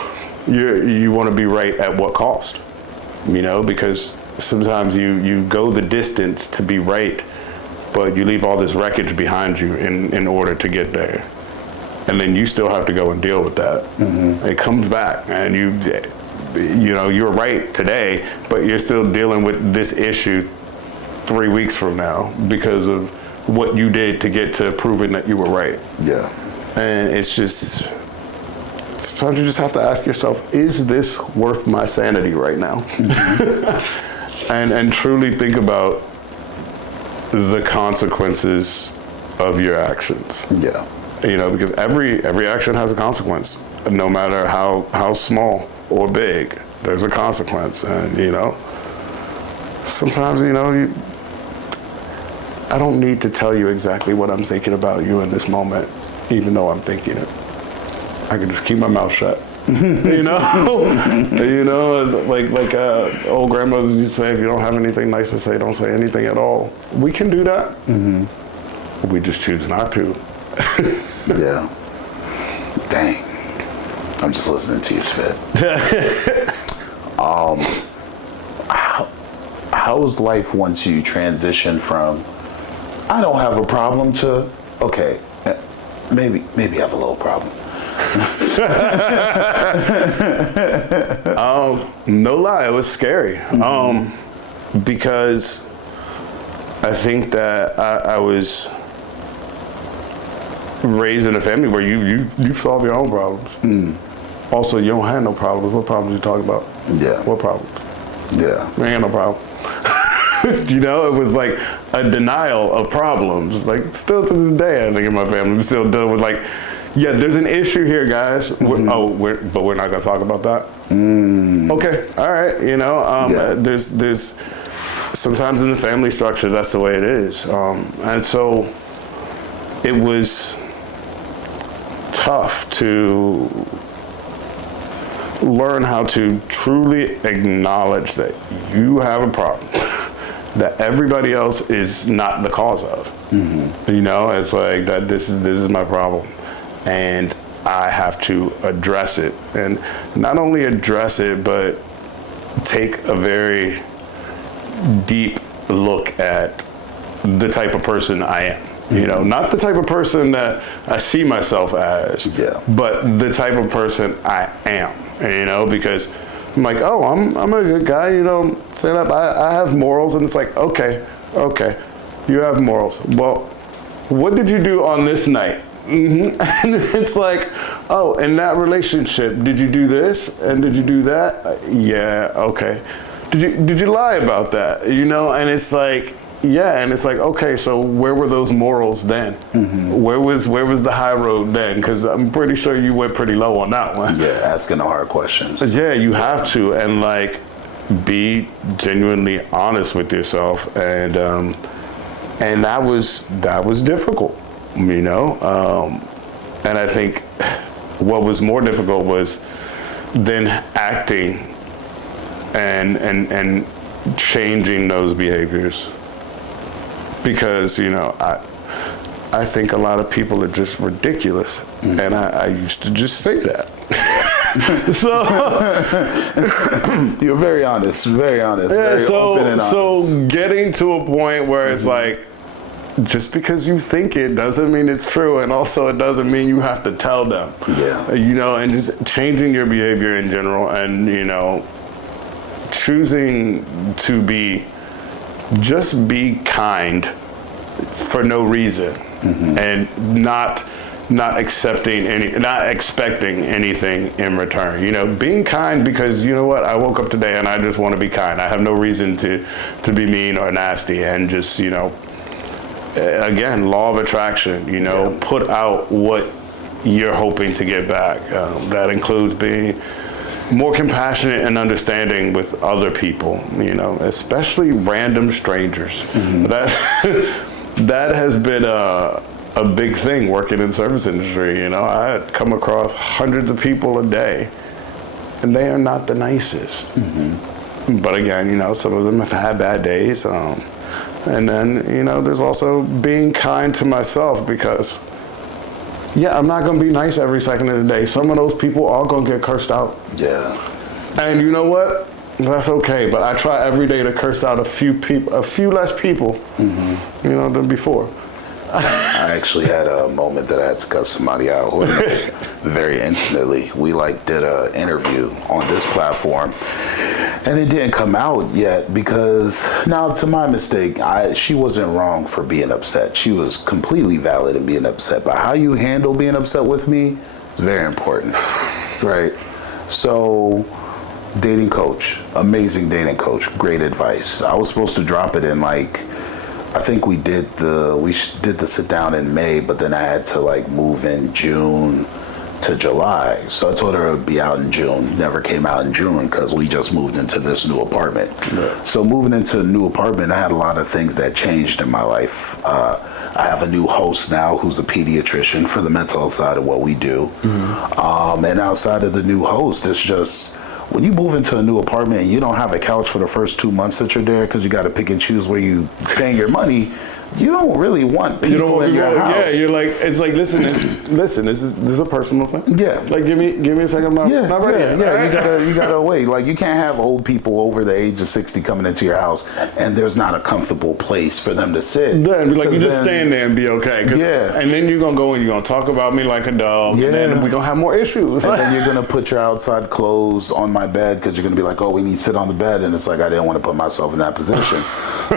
you want to be right at what cost, you know, because sometimes you go the distance to be right, but you leave all this wreckage behind you in order to get there. And then you still have to go and deal with that. It comes back, and you know, you're right today, but you're still dealing with this issue 3 weeks from now because of what you did to get to proving that you were right. Yeah. And it's just, sometimes you just have to ask yourself, is this worth my sanity right now? and truly think about the consequences of your actions. Yeah. You know, because every action has a consequence, no matter how small or big. There's a consequence, and you know, sometimes, you know, I don't need to tell you exactly what I'm thinking about you in this moment, even though I'm thinking it. I can just keep my mouth shut. You know, you know, like old grandmothers used to say, if you don't have anything nice to say, don't say anything at all. We can do that. We just choose not to. Yeah. Dang. I'm just listening to you spit. How is life once you transition from I don't have a problem to okay, maybe I have a little problem? No lie, it was scary. Because I think that I was raised in a family where you solve your own problems. Also, you don't have no problems. What problems you talking about? Yeah. What problems? Yeah. We ain't no problem. You know, it was like a denial of problems. Like, still to this day, I think in my family, we're still dealing with like, yeah, there's an issue here, guys. But we're not gonna talk about that. Okay, all right. You know, there's sometimes in the family structure, that's the way it is. And so it was tough to learn how to truly acknowledge that you have a problem that everybody else is not the cause of. You know, it's like that. This is my problem, and I have to address it, and not only address it, but take a very deep look at the type of person I am. You know, not the type of person that I see myself as, but the type of person I am. You know, because I'm like, oh, I'm a good guy. You know, say that I have morals, and it's like, okay, you have morals. Well, what did you do on this night? And it's like, oh, in that relationship, did you do this and did you do that? Yeah, okay. Did you lie about that? You know, and it's like. Yeah, and it's like, okay, so where were those morals then? Where was the high road then? Because I'm pretty sure you went pretty low on that one. Yeah, asking the hard questions. Yeah, you have to, and like, be genuinely honest with yourself, and that was difficult, you know. And I think what was more difficult was then acting and changing those behaviors. Because, you know, I think a lot of people are just ridiculous, and I used to just say that. So you're very honest, yeah, very open and honest. So getting to a point where it's like, just because you think it doesn't mean it's true, and also it doesn't mean you have to tell them. Yeah. You know, and just changing your behavior in general, and you know, choosing to just be kind for no reason, and not expecting anything in return. You know, being kind because, you know what, I woke up today and I just want to be kind. I have no reason to be mean or nasty, and just, you know, again, law of attraction, you know, put out what you're hoping to get back. That includes being more compassionate and understanding with other people, you know, especially random strangers. That has been a big thing working in service industry. You know, I come across hundreds of people a day, and they are not the nicest. But again, you know, some of them have had bad days. And then, you know, there's also being kind to myself, because yeah, I'm not going to be nice every second of the day. Some of those people are going to get cursed out. Yeah. And you know what? That's okay. But I try every day to curse out a few less people, you know, than before. I actually had a moment that I had to cuss somebody out very intimately. We did an interview on this platform, and it didn't come out yet because, now to my mistake, she wasn't wrong for being upset. She was completely valid in being upset. But how you handle being upset with me is very important, right? So, dating coach, amazing dating coach, great advice. I was supposed to drop it in I think we did the sit down in May, but then I had to move in June to July. So I told her it would be out in June. Never came out in June because we just moved into this new apartment. Yeah. So moving into a new apartment, I had a lot of things that changed in my life. I have a new host now who's a pediatrician for the mental health side of what we do. And outside of the new host, it's just, when you move into a new apartment and you don't have a couch for the first 2 months that you're there because you got to pick and choose where you paying your money, you don't really want people in your house. Yeah, you're like, it's like, listen, this is a personal thing. Yeah. Like, give me a second. I'm not ready. Yeah. You gotta wait. You can't have old people over the age of 60 coming into your house and there's not a comfortable place for them to sit. Then, you just stand there and be okay. Yeah. And then you're gonna go and you're gonna talk about me like a dog. Yeah. And then we're gonna have more issues. And then you're gonna put your outside clothes on my bed because you're gonna be like, oh, we need to sit on the bed. And it's like, I didn't want to put myself in that position.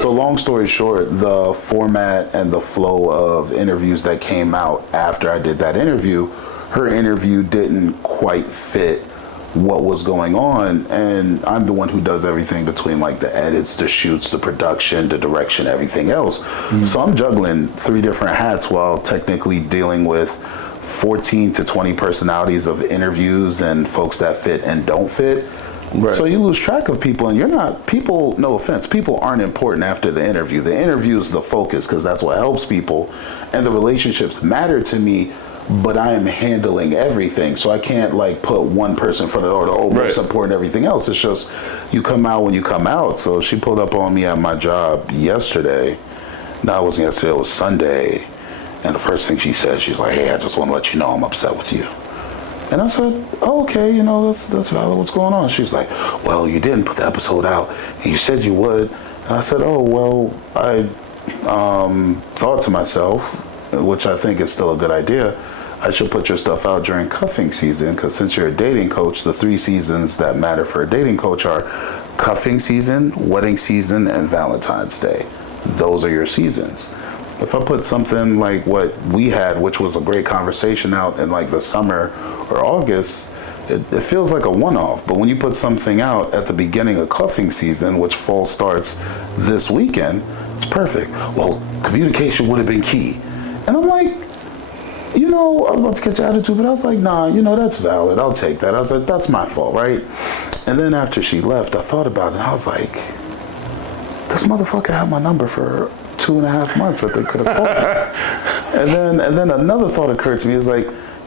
So long story short, the format and the flow of interviews that came out after I did that interview, her interview didn't quite fit what was going on, and I'm the one who does everything between the edits, the shoots, the production, the direction, everything else. So I'm juggling 3 different hats while technically dealing with 14 to 20 personalities of interviews and folks that fit and don't fit. Right. So you lose track of people, and no offense, people aren't important after the interview. The interview is the focus because that's what helps people, and the relationships matter to me, but I am handling everything. So I can't put one person in front of the other, most important, everything else. It's just, you come out when you come out. So she pulled up on me at my job yesterday. No, it wasn't yesterday, it was Sunday. And the first thing she said, she's like, hey, I just want to let you know I'm upset with you. And I said, oh, okay, that's valid. What's going on? She's like, well, you didn't put the episode out, and you said you would. And I said, oh, well, I thought to myself, which I think is still a good idea, I should put your stuff out during cuffing season, because since you're a dating coach, the 3 seasons that matter for a dating coach are cuffing season, wedding season, and Valentine's Day. Those are your seasons. If I put something like what we had, which was a great conversation, out in the summer or August, it feels like a one-off. But when you put something out at the beginning of cuffing season, which fall starts this weekend, it's perfect. Well, communication would have been key. And I'm like, I was about to catch your attitude, but I was like, nah, that's valid. I'll take that. I was like, that's my fault, right? And then after she left, I thought about it, and I was like, this motherfucker had my number for 2.5 months that they could have called me. And then another thought occurred to me, is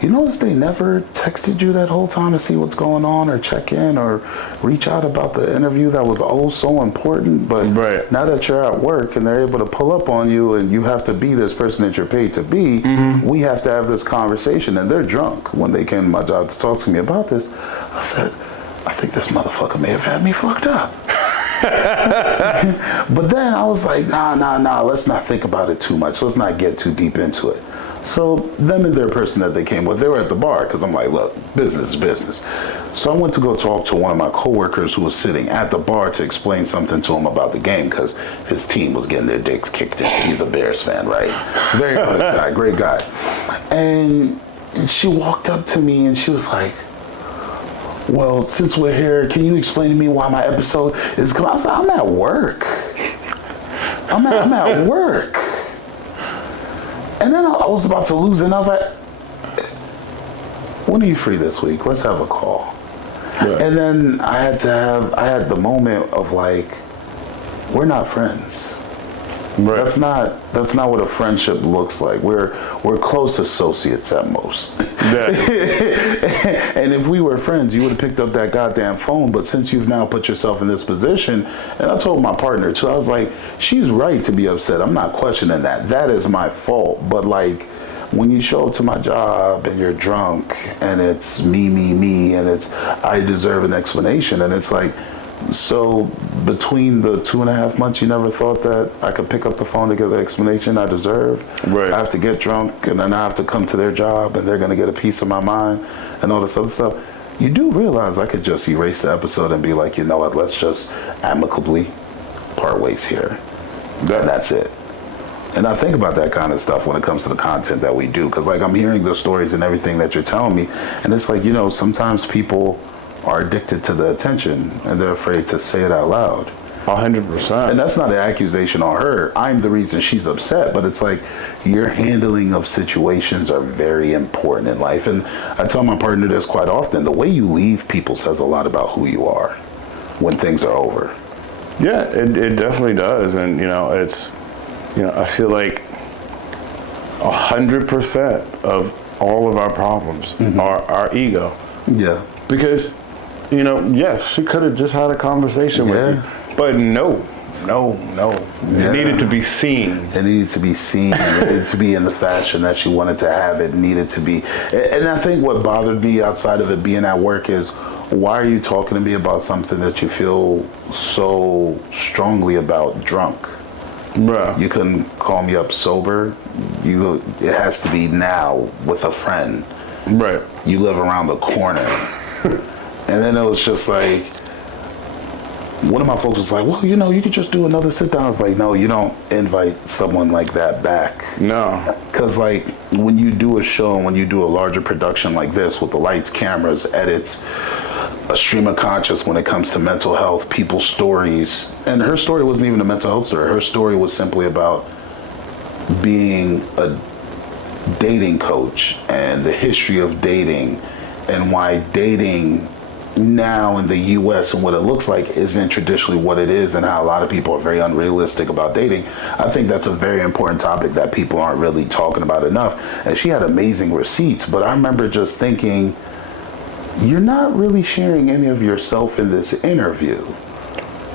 you notice they never texted you that whole time to see what's going on or check in or reach out about the interview that was so important, but now that you're at work and they're able to pull up on you and you have to be this person that you're paid to be, we have to have this conversation, and they're drunk when they came to my job to talk to me about this. I said, I think this motherfucker may have had me fucked up. But then I was like, nah, let's not think about it too much. Let's not get too deep into it. So them and their person that they came with, they were at the bar because I'm like, look, business is business. So I went to go talk to one of my coworkers who was sitting at the bar to explain something to him about the game because his team was getting their dicks kicked in. He's a Bears fan, right? Very honest guy, great guy. And she walked up to me and she was like, well, since we're here, can you explain to me why my episode is coming? I said, I'm at work. I'm at work. And then I was about to lose it, and I was like, when are you free this week? Let's have a call. Right. And then I had the moment of like, we're not friends. Right. That's not what a friendship looks like. We're close associates at most. Yeah. And if we were friends, you would have picked up that goddamn phone. But since you've now put yourself in this position, and I told my partner too, I was like, she's right to be upset. I'm not questioning that. That is my fault. But like, when you show up to my job and you're drunk and it's me, and it's I deserve an explanation, and it's like, so between the 2.5 months, you never thought that I could pick up the phone to give the explanation I deserve? Right. I have to get drunk and then I have to come to their job and they're going to get a piece of my mind and all this other stuff. You do realize I could just erase the episode and be like, you know what, let's just amicably part ways here. And that's it. And I think about that kind of stuff when it comes to the content that we do. Because like I'm hearing the stories and everything that you're telling me. And it's like, you know, sometimes people are addicted to the attention and they're afraid to say it out loud. 100%. And that's not an accusation on her. I'm the reason she's upset, but it's like your handling of situations are very important in life. And I tell my partner this quite often. The way you leave people says a lot about who you are when things are over. Yeah, it definitely does. And, you know, it's, you know, I feel like 100% of all of our problems are our ego. Yeah. Because, you know, yes, she could have just had a conversation with you. But no. It needed to be seen. It needed to be seen. It needed to be in the fashion that she wanted to have it. Needed to be. And I think what bothered me outside of it being at work is, why are you talking to me about something that you feel so strongly about drunk? Bruh. You couldn't call me up sober. It has to be now with a friend. Right. You live around the corner. And then it was just like, one of my folks was like, well, you know, you could just do another sit down. I was like, no, you don't invite someone like that back. No. Because like when you do a show and when you do a larger production like this with the lights, cameras, edits, a stream of conscious when it comes to mental health, people's stories. And her story wasn't even a mental health story. Her story was simply about being a dating coach and the history of dating and why dating now in the US and what it looks like isn't traditionally what it is, and how a lot of people are very unrealistic about dating. I think that's a very important topic that people aren't really talking about enough. And she had amazing receipts, but I remember just thinking, you're not really sharing any of yourself in this interview.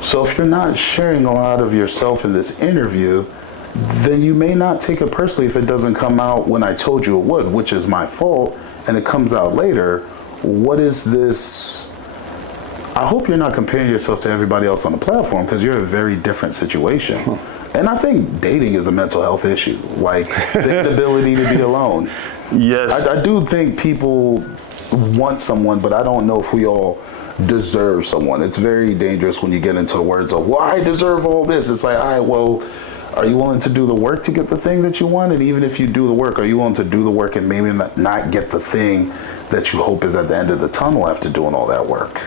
So if you're not sharing a lot of yourself in this interview, then you may not take it personally if it doesn't come out when I told you it would, which is my fault, and it comes out later. What is this? I hope you're not comparing yourself to everybody else on the platform, because you're in a very different situation. And I think dating is a mental health issue, like the inability to be alone. Yes. I do think people want someone, but I don't know if we all deserve someone. It's very dangerous when you get into the words of, well, I deserve all this. It's like, all right, well, are you willing to do the work to get the thing that you want? And even if you do the work, are you willing to do the work and maybe not get the thing that you hope is at the end of the tunnel after doing all that work?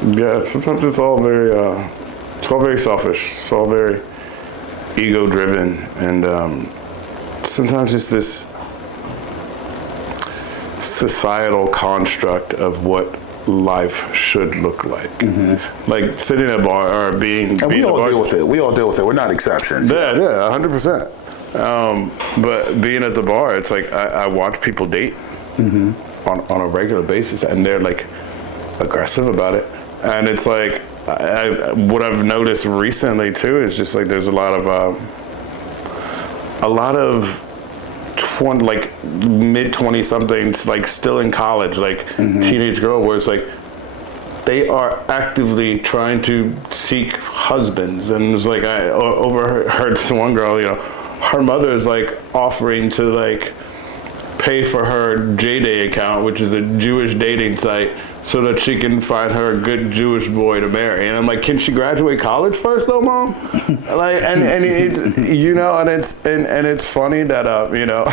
Yeah, sometimes it's all very selfish. It's all very ego-driven, and sometimes it's this societal construct of what life should look like. Like sitting at a bar or being. And we all deal with it. We all deal with it. We're not exceptions. Yeah, 100%. But being at the bar, it's like I watch people date on a regular basis, and they're like aggressive about it. And it's like, what I've noticed recently too is just like there's a lot of mid-20 somethings, like still in college, like teenage girl, where it's like they are actively trying to seek husbands. And it's like I overheard this one girl, you know, her mother is like offering to like pay for her JDay account, which is a Jewish dating site, so that she can find her a good Jewish boy to marry. And I'm like, can she graduate college first though, Mom? Like, and it's, you know, and it's funny that you know,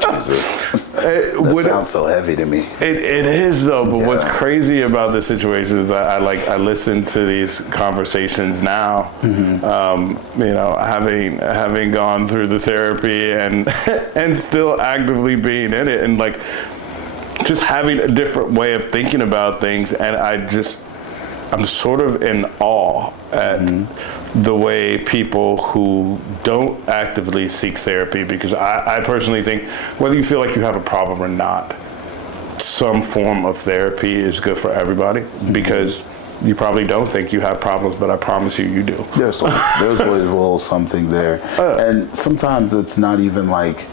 Jesus, that sounds so heavy to me. It is though, but what's crazy about the situation is I listen to these conversations now, you know, having gone through the therapy and and still actively being in it, and like, just having a different way of thinking about things, and I'm sort of in awe at the way people who don't actively seek therapy, because I personally think whether you feel like you have a problem or not, some form of therapy is good for everybody, because you probably don't think you have problems, but I promise you do. There's always a little something there. And sometimes it's not even like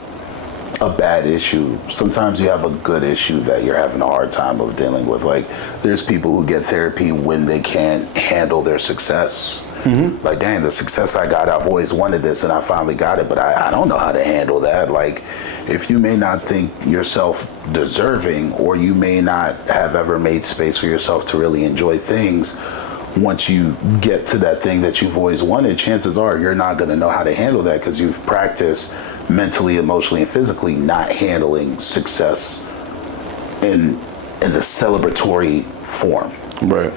a bad issue. Sometimes you have a good issue that you're having a hard time of dealing with. Like, there's people who get therapy when they can't handle their success. Like, dang, the success I got, I've always wanted this and I finally got it, but I don't know how to handle that. Like, if you may not think yourself deserving, or you may not have ever made space for yourself to really enjoy things, once you get to that thing that you've always wanted, chances are you're not going to know how to handle that, because you've practiced mentally, emotionally, and physically not handling success in the celebratory form. Right.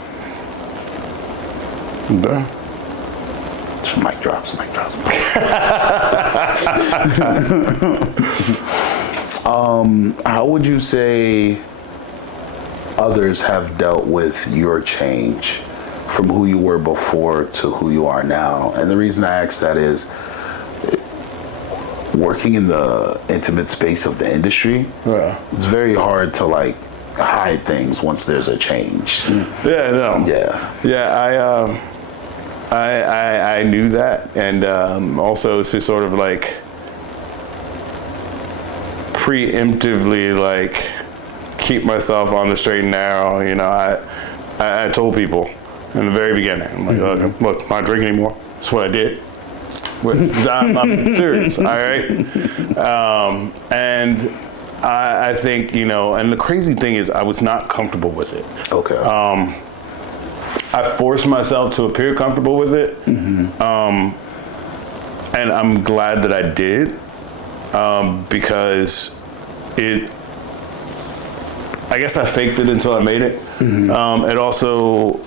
Okay. Mic drops. How would you say others have dealt with your change from who you were before to who you are now? And the reason I ask that is, working in the intimate space of the industry, it's very hard to like hide things once there's a change. I knew that, and also to sort of like preemptively like keep myself on the straight and narrow. You know, I told people in the very beginning, I'm like, look, I'm not drinking anymore. That's what I did. I'm serious, all right? And I think, you know, and the crazy thing is I was not comfortable with it. Okay. I forced myself to appear comfortable with it. And I'm glad that I did, because I guess I faked it until I made it. It also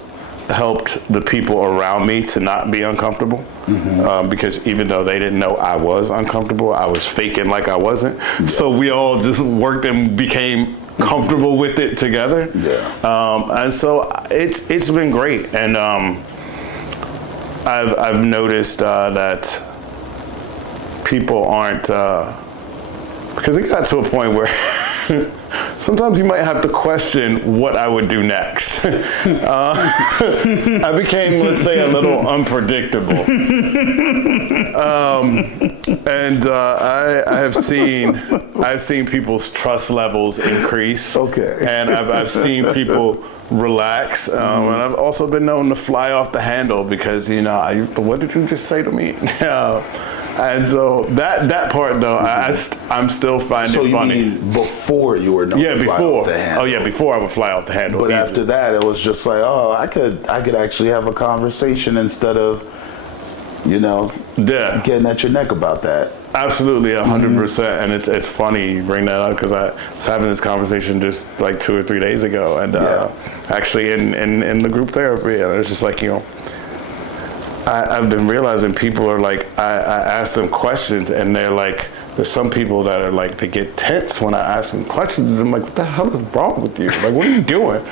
helped the people around me to not be uncomfortable, because even though they didn't know I was uncomfortable, I was faking like I wasn't. So we all just worked and became comfortable with it together. And so it's been great, and I've noticed that people aren't, because it got to a point where sometimes you might have to question what I would do next. I became, let's say, a little unpredictable. And I've seen people's trust levels increase. And I've seen people relax. And I've also been known to fly off the handle because, you know, what did you just say to me? And so that part though, I'm still finding funny. So you mean before you were known to fly off the handle? Oh yeah, before I would fly off the handle. But after that, it was just like, oh, I could actually have a conversation instead of, you know, getting at your neck about that. Absolutely, 100%. And it's funny you bring that up, because I was having this conversation just like 2 or 3 days ago, and actually in the group therapy, and it's just like, you know, I've been realizing people are like, I ask them questions and they're like, there's some people that are like, they get tense when I ask them questions. I'm like, what the hell is wrong with you? Like, what are you doing?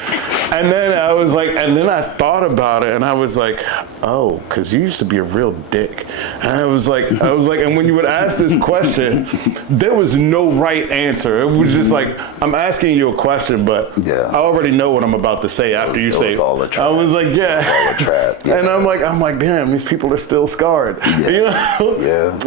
And then I was like, and then I thought about it and I was like, oh, because you used to be a real dick. And I was like, and when you would ask this question, there was no right answer. It was just like, I'm asking you a question, but I already know what I'm about to say after you say it. All a trap. I was like, All a trap. And I'm like, damn, these people are still scarred. You know?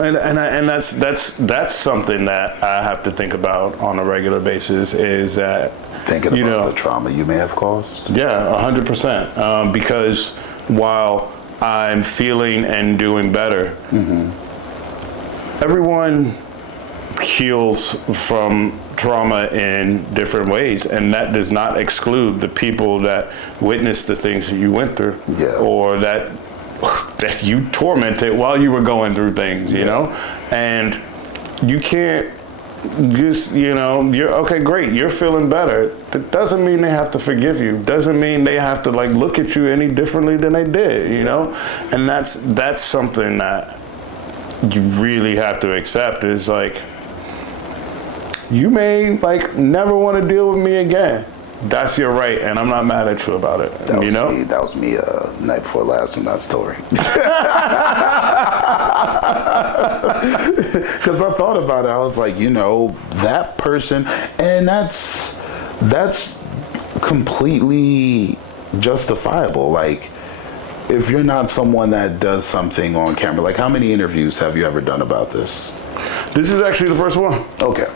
And that's something that I have to think about on a regular basis, is that thinking about the trauma you may have caused. 100%. Because while I'm feeling and doing better, everyone heals from trauma in different ways, and that does not exclude the people that witnessed the things that you went through, or that you tormented while you were going through things, you know? And you can't just, you know, you're okay, great, you're feeling better. That doesn't mean they have to forgive you. Doesn't mean they have to like look at you any differently than they did, you know? And that's something that you really have to accept, is like, you may like never want to deal with me again. That's your right, and I'm not mad at you about it. That was you know, that was me. Night before last on that story. Because I thought about it, I was like, that person, and that's completely justifiable. Like, if you're not someone that does something on camera, like how many interviews have you ever done about this? This is actually the first one. Okay.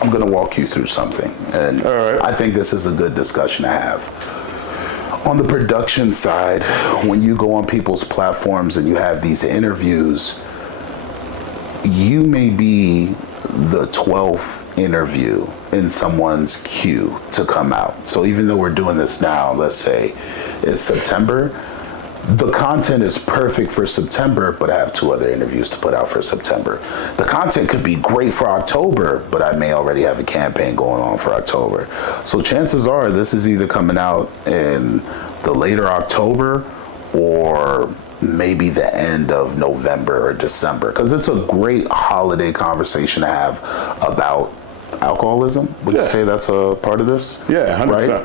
I'm going to walk you through something, and all right. I think this is a good discussion to have. On the production side, when you go on people's platforms and you have these interviews, you may be the 12th interview in someone's queue to come out. So even though we're doing this now, let's say it's September, the content is perfect for September, but I have 2 other interviews to put out for September. The content could be great for October, but I may already have a campaign going on for October. So chances are this is either coming out in the later October or maybe the end of November or December, because it's a great holiday conversation to have about alcoholism. Would you say that's a part of this? Yeah, 100%.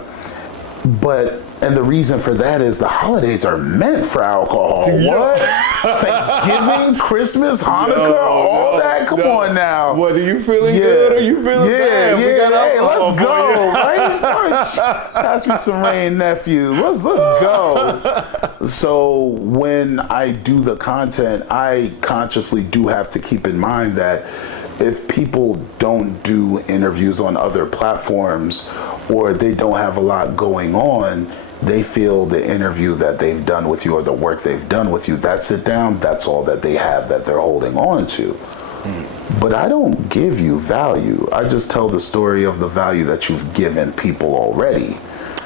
Right? And the reason for that is the holidays are meant for alcohol. What? Thanksgiving, Christmas, Hanukkah, all that? Come on now. Whether you feeling good or you feeling bad, we got alcohol. Let's go, right? Pass me some rain, nephew. Let's go. So when I do the content, I consciously do have to keep in mind that if people don't do interviews on other platforms or they don't have a lot going on, they feel the interview that they've done with you or the work they've done with you, that sit down, that's all that they have that they're holding on to. But I don't give you value. I just tell the story of the value that you've given people already.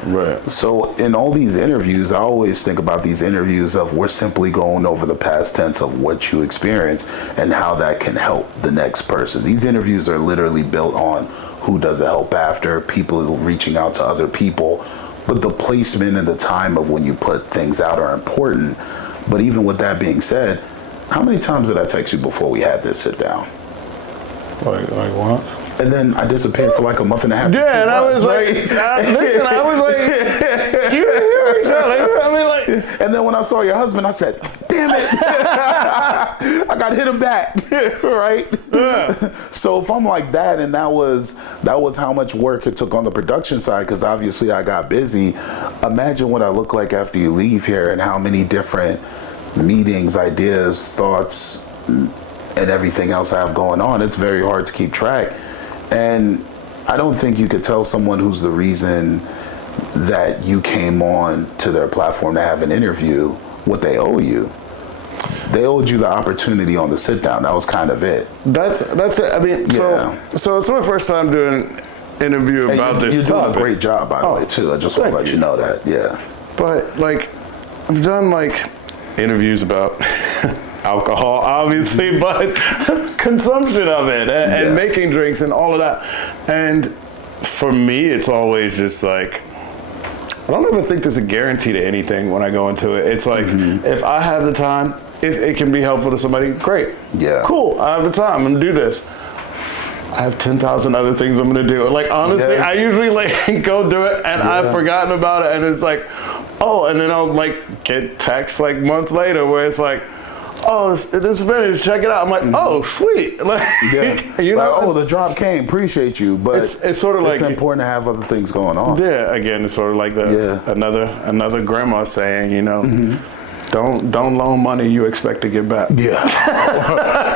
Right. So in all these interviews, I always think about these interviews of we're simply going over the past tense of what you experienced and how that can help the next person. These interviews are literally built on who does it help after, people reaching out to other people. But the placement and the time of when you put things out are important. But even with that being said, how many times did I text you before we had this sit down? Like what? And then I disappeared for like a month and a half. Yeah, and I was like, listen, I was like, you hear each other. I mean, like. And then when I saw your husband, I said, damn it. I got to hit him back, right? Yeah. So if I'm like that, and that was how much work it took on the production side, because obviously I got busy. Imagine what I look like after you leave here and how many different meetings, ideas, thoughts, and everything else I have going on. It's very hard to keep track. And I don't think you could tell someone who's the reason that you came on to their platform to have an interview what they owe you. They owed you the opportunity on the sit down. That was kind of it. That's it. I mean, so it's my first time doing an interview about this topic. You're doing a great job, by the way, too. I just want to let you know that. Yeah. But like, I've done like interviews about alcohol, obviously, but consumption of it and making drinks and all of that. And for me, it's always just like, I don't ever think there's a guarantee to anything when I go into it. It's like, if I have the time, if it can be helpful to somebody, great. Yeah. Cool, I have the time, I'm gonna do this. I have 10,000 other things I'm gonna do. Like, honestly, I usually like go do it and I've forgotten about it, and it's like, oh, and then I'll like get texts like months later where it's like, oh, this is finished, check it out. I'm like, oh, sweet. Like, you know, like, oh, the drop came, appreciate you. But it's sort of like, it's important to have other things going on. Yeah, again, it's sort of like another grandma saying, you know, don't loan money you expect to get back. Yeah.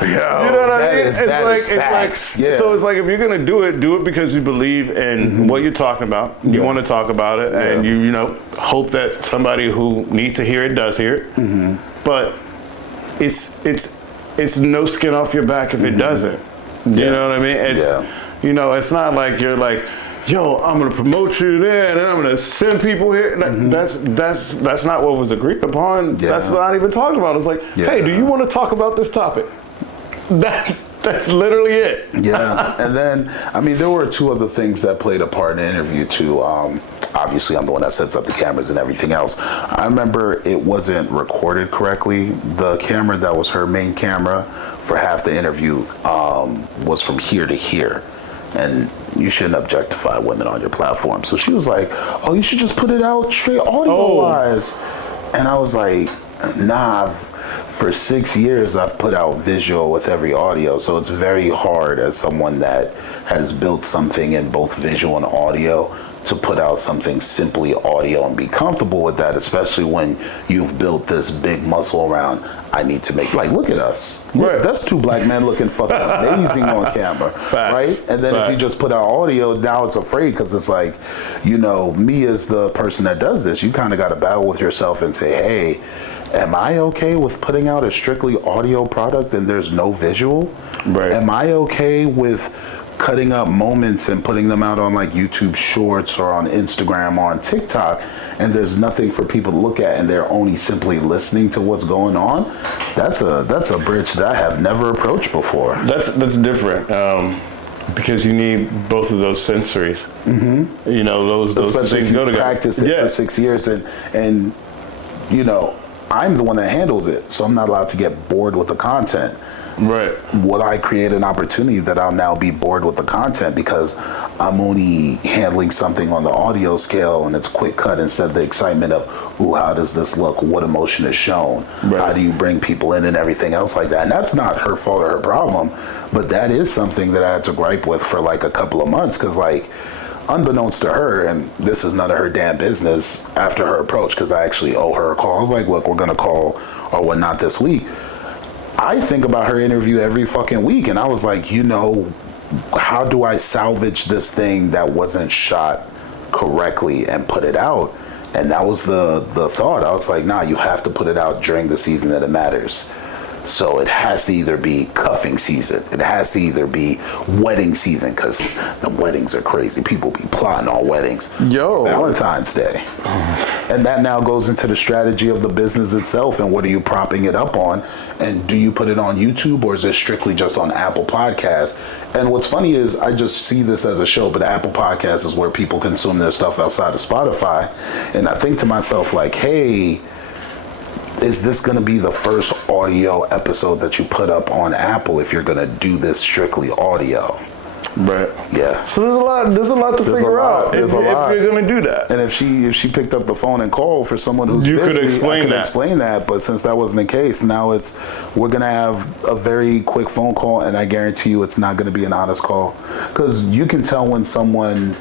You know what I mean? So it's like, if you're gonna do it because you believe in what you're talking about. You want to talk about it, and you know, hope that somebody who needs to hear it does hear it. But it's no skin off your back if it doesn't. You know what I mean? It's you know, it's not like you're like, yo, I'm gonna promote you there and then I'm gonna send people here. That's not what was agreed upon. That's not even talked about. It's like, hey, do you want to talk about this topic? That's literally it. And then, I mean, there were 2 other things that played a part in the interview too. obviously I'm the one that sets up the cameras and everything else. I remember it wasn't recorded correctly. The camera that was her main camera for half the interview was from here to here. And you shouldn't objectify women on your platform. So she was like, oh, you should just put it out straight audio-wise. And I was like, nah, for 6 years I've put out visual with every audio. So it's very hard as someone that has built something in both visual and audio to put out something simply audio and be comfortable with that, especially when you've built this big muscle around, I need to make, like, look at us. Right. That's two black men looking fucking amazing on camera. Facts. Right? And then Facts. if you just put out audio, now it's afraid because it's like, you know, me as the person that does this, you kind of got to battle with yourself and say, hey, am I okay with putting out a strictly audio product and there's no visual? Right. Am I okay with cutting up moments and putting them out on like YouTube Shorts or on Instagram or on TikTok, and there's nothing for people to look at and they're only simply listening to what's going on? That's a bridge that I have never approached before. That's different. Because you need both of those sensories. Mm-hmm. You know, those especially things if go you've together. practiced it for 6 years and you know, I'm the one that handles it, so I'm not allowed to get bored with the content. Right. Will I create an opportunity that I'll now be bored with the content because I'm only handling something on the audio scale and it's quick cut instead of the excitement of, ooh, how does this look? What emotion is shown? Right. How do you bring people in and everything else like that? And that's not her fault or her problem, but that is something that I had to gripe with for like a couple of months because, like, unbeknownst to her, and this is none of her damn business after her approach, because I actually owe her a call. I was like, look, we're going to call or whatnot this week. I think about her interview every fucking week, and I was like, you know, how do I salvage this thing that wasn't shot correctly and put it out? And that was the thought. I was like, nah, you have to put it out during the season that it matters. So it has to either be cuffing season. It has to either be wedding season, because the weddings are crazy. People be plotting on weddings. Valentine's Day. And that now goes into the strategy of the business itself, and what are you propping it up on? And do you put it on YouTube, or is it strictly just on Apple Podcasts? And what's funny is I just see this as a show, but Apple Podcasts is where people consume their stuff outside of Spotify. And I think to myself, like, hey, is this going to be the first audio episode that you put up on Apple if you're going to do this strictly audio? Right. Yeah. So there's a lot to figure out if you're going to do that. And if she picked up the phone and called for someone who's you busy, could explain that. But since that wasn't the case, now we're going to have a very quick phone call, and I guarantee you it's not going to be an honest call, because you can tell when someone,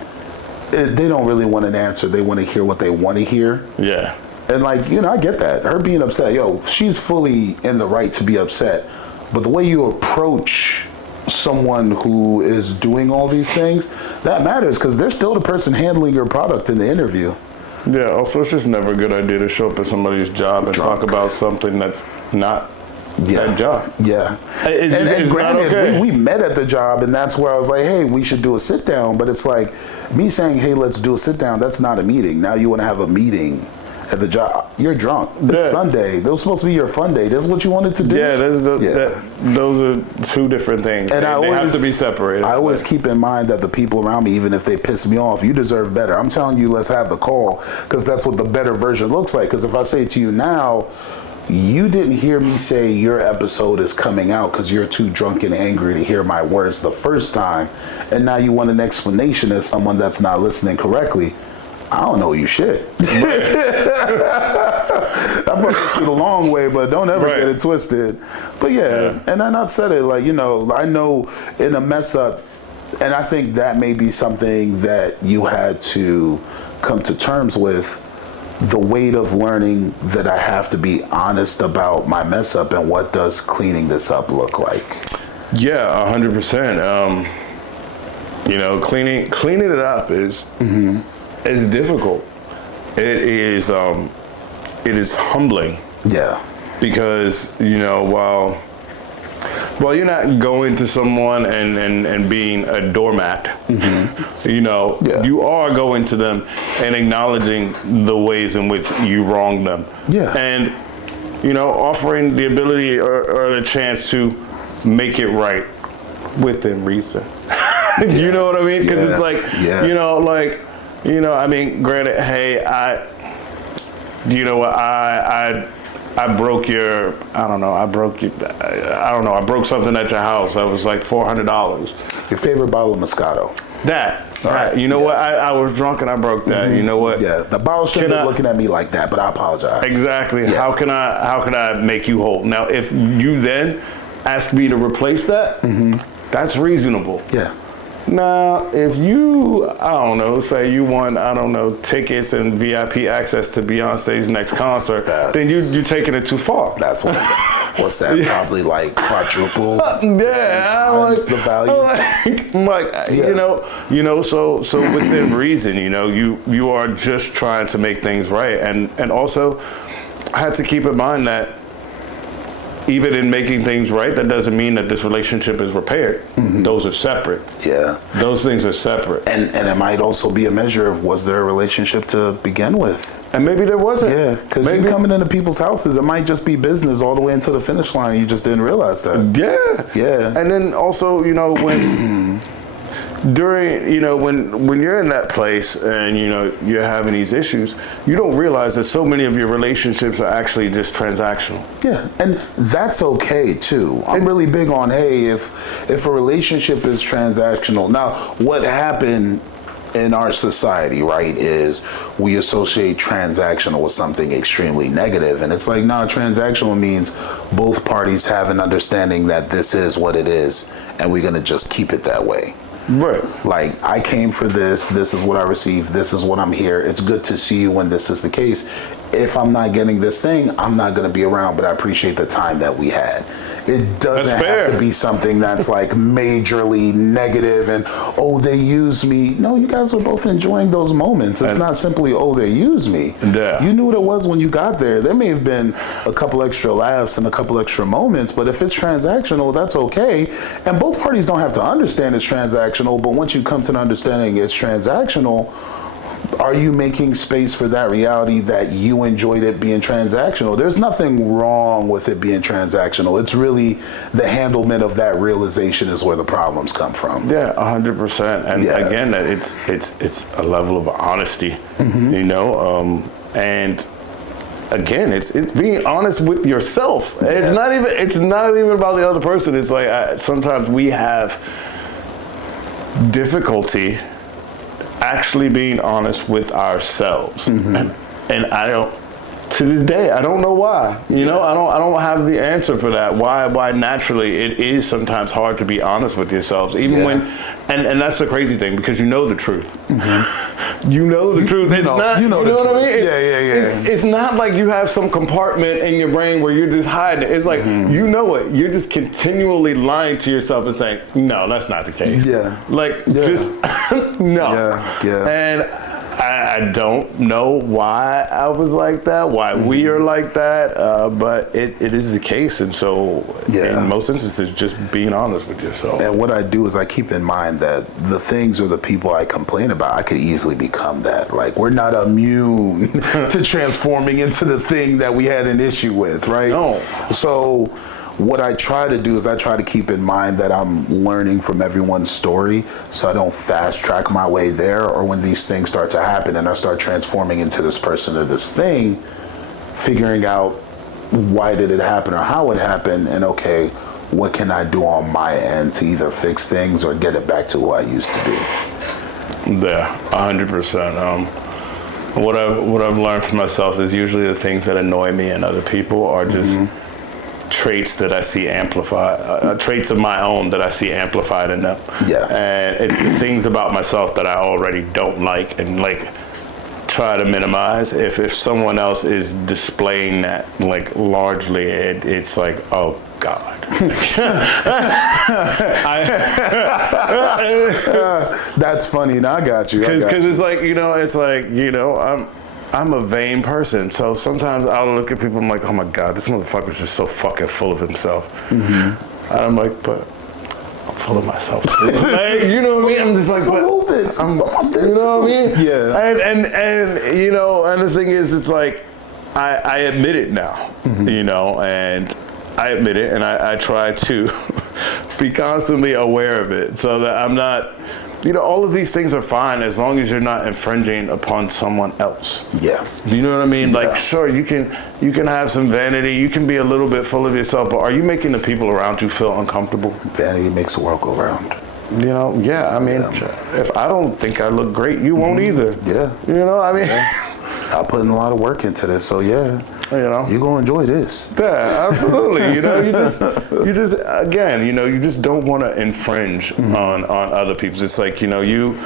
they don't really want an answer. They want to hear what they want to hear. Yeah. And, like, you know, I get that. Her being upset, she's fully in the right to be upset. But the way you approach someone who is doing all these things, that matters, because they're still the person handling your product in the interview. Yeah, also, it's just never a good idea to show up at somebody's job and talk about something that's not that job. Yeah. It's granted, not okay. we met at the job, and that's where I was like, hey, we should do a sit down. But it's like me saying, hey, let's do a sit down. That's not a meeting. Now you want to have a meeting at the job. You're drunk. It's Sunday. That was supposed to be your fun day. That's what you wanted to do. Yeah, those are two different things. And they have to be separated. I always keep in mind that the people around me, even if they piss me off, you deserve better. I'm telling you, let's have the call, because that's what the better version looks like. Because if I say to you now, you didn't hear me say your episode is coming out because you're too drunk and angry to hear my words the first time, and now you want an explanation as someone that's not listening correctly, I don't know you shit. I fucked you the long way, but don't ever get it twisted. But and then I've said it, like, you know, I know in a mess up, and I think that may be something that you had to come to terms with, the weight of learning that I have to be honest about my mess up, and what does cleaning this up look like? Yeah, 100%. You know, cleaning it up is difficult. It is humbling. Yeah. Because, you know, while you're not going to someone and being a doormat, you know, you are going to them and acknowledging the ways in which you wronged them. Yeah. And, you know, offering the ability or the chance to make it right within reason. You know what I mean? Because it's like, you know, like, You know, I mean, granted, hey, you know what, I broke your, I don't know, I broke something at your house. That was like $400. Your favorite bottle of Moscato. That. You know what? I was drunk and I broke that. You know what? Yeah, the bottle shouldn't be looking at me like that, but I apologize. Exactly. Yeah. How can I make you whole? Now, if you then ask me to replace that, that's reasonable. Yeah. Now, if you, I don't know, say you want, I don't know, tickets and VIP access to Beyonce's next concert, then you're taking it too far. That's what's that? Yeah. Probably like quadruple. Times the value. You know, so within reason, you know, you are just trying to make things right, and also I had to keep in mind that even in making things right, that doesn't mean that this relationship is repaired. Those are separate. Yeah. Those things are separate. And it might also be a measure of, was there a relationship to begin with? And maybe there wasn't. Yeah, because you coming into people's houses, it might just be business all the way into the finish line. You just didn't realize that. Yeah. Yeah. And then also, you know, when when you're in that place and, you know, you're having these issues, you don't realize that so many of your relationships are actually just transactional. Yeah, and that's okay too. I'm really big on, hey, if a relationship is transactional. Now, what happened in our society, right, is we associate transactional with something extremely negative. And it's like, nah, transactional means both parties have an understanding that this is what it is, and we're going to just keep it that way. Right. Like, I came for this is what I received, this is what I'm here. It's good to see you when this is the case. If I'm not getting this thing, I'm not going to be around, but I appreciate the time that we had. It doesn't have to be something that's like majorly negative and, oh, they use me. No, you guys are both enjoying those moments. It's not simply, oh, they use me. Yeah. You knew what it was when you got there. There may have been a couple extra laughs and a couple extra moments, but if it's transactional, that's okay. And both parties don't have to understand it's transactional, but once you come to the understanding it's transactional, are you making space for that reality that you enjoyed it being transactional? There's nothing wrong with it being transactional. It's really the handlement of that realization is where the problems come from. Yeah, 100%. And again, it's a level of honesty, you know, and again, it's being honest with yourself. Yeah. It's not even about the other person. It's like sometimes we have difficulty actually being honest with ourselves, and I don't, to this day, I don't know why. You know, I don't have the answer for that. Why naturally it is sometimes hard to be honest with yourselves, even when, and that's the crazy thing, because you know the truth. You know the truth. It's not. You know what I mean? It's not like you have some compartment in your brain where you're just hiding it. It's like you know it. You're just continually lying to yourself and saying, "No, that's not the case." Yeah. Like just no. Yeah. And I don't know why I was like that, why we are like that, but it is the case. And so in most instances, just being honest with yourself. And what I do is I keep in mind that the things or the people I complain about, I could easily become that. Like, we're not immune to transforming into the thing that we had an issue with, right? No. So what I try to do is I try to keep in mind that I'm learning from everyone's story, so I don't fast track my way there, or when these things start to happen and I start transforming into this person or this thing, figuring out why did it happen or how it happened, and okay, what can I do on my end to either fix things or get it back to who I used to be. Yeah, 100%. What I've learned for myself is usually the things that annoy me in other people are just traits that I see amplified, traits of my own that I see amplified in them. Yeah. And it's things about myself that I already don't like and like try to minimize. If someone else is displaying that like largely, it's like, oh God. That's funny. Now I got you. Because it's like, I'm a vain person, so sometimes I'll look at people and I'm like, oh my God, this motherfucker's just so fucking full of himself. And I'm like, but I'm full of myself too. Like, you know what I mean? I'm just like, but you know what I mean? Yeah. And you know, and the thing is, it's like, I admit it now, you know, and I admit it, and I try to be constantly aware of it so that I'm not all of these things are fine as long as you're not infringing upon someone else. Yeah. You know what I mean? Yeah. Like, sure, you can have some vanity, you can be a little bit full of yourself, but are you making the people around you feel uncomfortable? Vanity makes the world go round. Yeah, I mean, if I don't think I look great, you won't either. Yeah. I mean, I put in a lot of work into this, so yeah. You're gonna enjoy this. Yeah, absolutely. You just again, you just don't want to infringe on other people's. It's like, you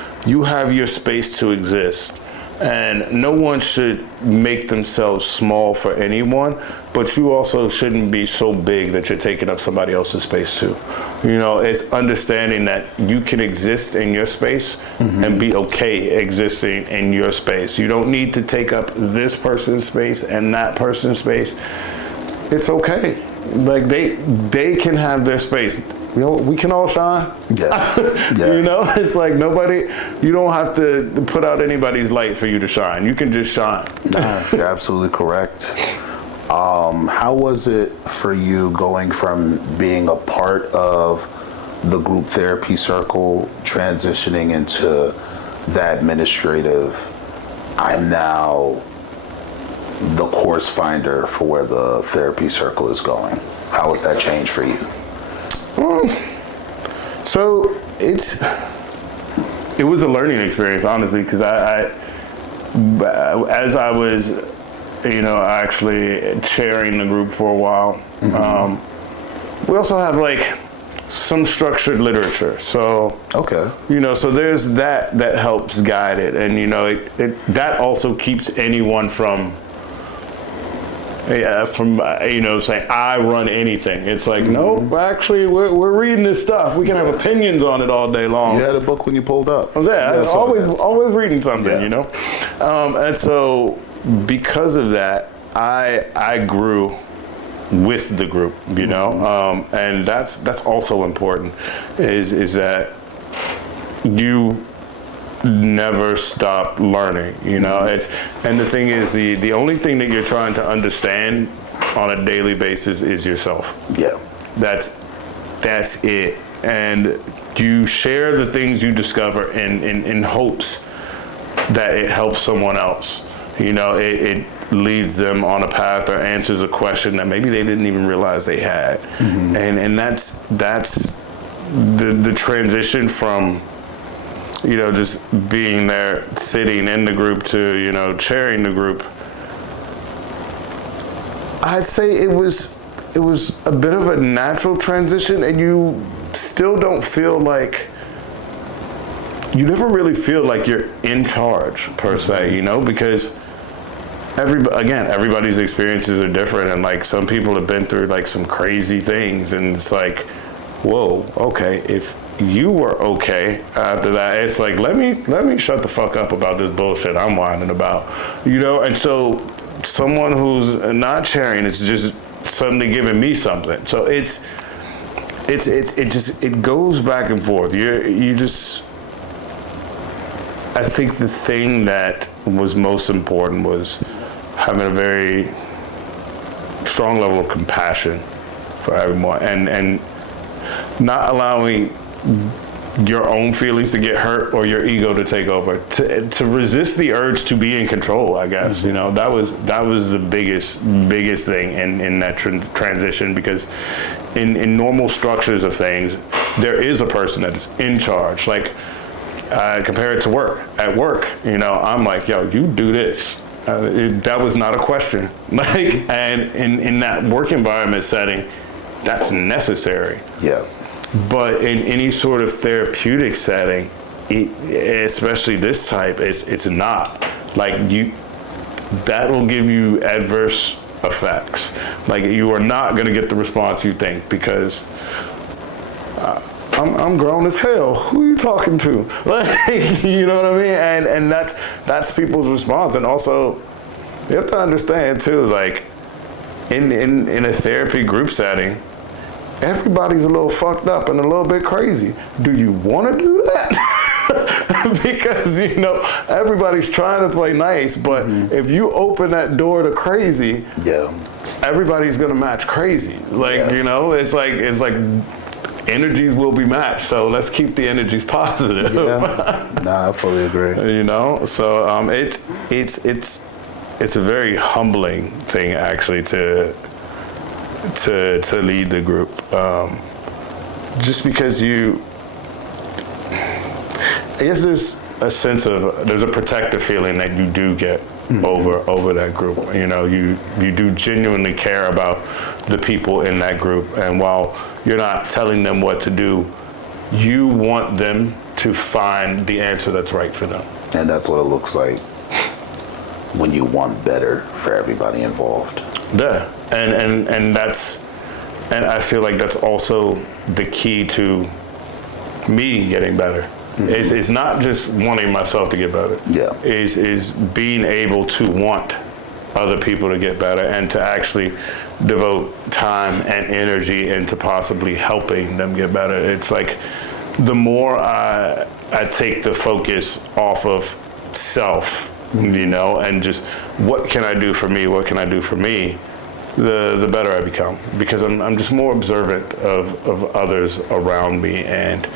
have your space to exist, and no one should make themselves small for anyone, but you also shouldn't be so big that you're taking up somebody else's space too. It's understanding that you can exist in your space and be okay existing in your space. You don't need to take up this person's space and that person's space. It's okay. Like they can have their space. We can all shine. Yeah. It's like you don't have to put out anybody's light for you to shine. You can just shine. Nah, you're absolutely correct. How was it for you going from being a part of the group therapy circle, transitioning into the administrative, I'm now the course finder for where the therapy circle is going? How was that change for you? So it was a learning experience, honestly, because as I was, actually chairing the group for a while, we also have some structured literature. So okay, so there's that helps guide it, and that also keeps anyone from saying I run anything. It's like, no, actually we're reading this stuff. We can have opinions on it all day long. You had a book when you pulled up. Yeah, always reading something, and so because of that, I grew with the group, and that's also important. Is that you never stop learning, and the thing is, the only thing that you're trying to understand on a daily basis is yourself. Yeah. That's it. And you share the things you discover in hopes that it helps someone else. It leads them on a path or answers a question that maybe they didn't even realize they had. And that's the transition from just being there, sitting in the group, to, chairing the group. I'd say it was a bit of a natural transition, and you still don't feel like, you never really feel like you're in charge per se, because everybody's experiences are different, and some people have been through some crazy things, and it's like, whoa, okay, if you were okay after that, it's like, let me shut the fuck up about this bullshit I'm whining about, and so someone who's not sharing, it's just suddenly giving me something. So it goes back and forth. I think the thing that was most important was having a very strong level of compassion for everyone, and not allowing your own feelings to get hurt or your ego to take over, to resist the urge to be in control, I guess. That was the biggest thing in that transition, because in normal structures of things, there is a person that is in charge. Compare it to work. At work, I'm like, yo, you do this. That was not a question. And in that work environment setting, that's necessary. Yeah. But in any sort of therapeutic setting, especially this type, it's not. That'll give you adverse effects. You are not going to get the response you think, because I'm grown as hell. Who are you talking to? You know what I mean? And that's people's response. And also, you have to understand too, in a therapy group setting, everybody's a little fucked up and a little bit crazy. Do you want to do that? Because, everybody's trying to play nice, but if you open that door to crazy, everybody's going to match crazy. It's like energies will be matched. So let's keep the energies positive. Yeah. Nah, I fully agree. You know, so it's a very humbling thing actually to lead the group, just because I guess there's a protective feeling that you do get over that group. You know, you do genuinely care about the people in that group, and while you're not telling them what to do, you want them to find the answer that's right for them. And that's what it looks like when you want better for everybody involved. Yeah, and I feel like that's also the key to me getting better. It's not just wanting myself to get better. Yeah. Is being able to want other people to get better and to actually devote time and energy into possibly helping them get better. It's like the more I take the focus off of self, you know, and just what can I do for me? What can I do for me? The better I become, because I'm just more observant of others around me, and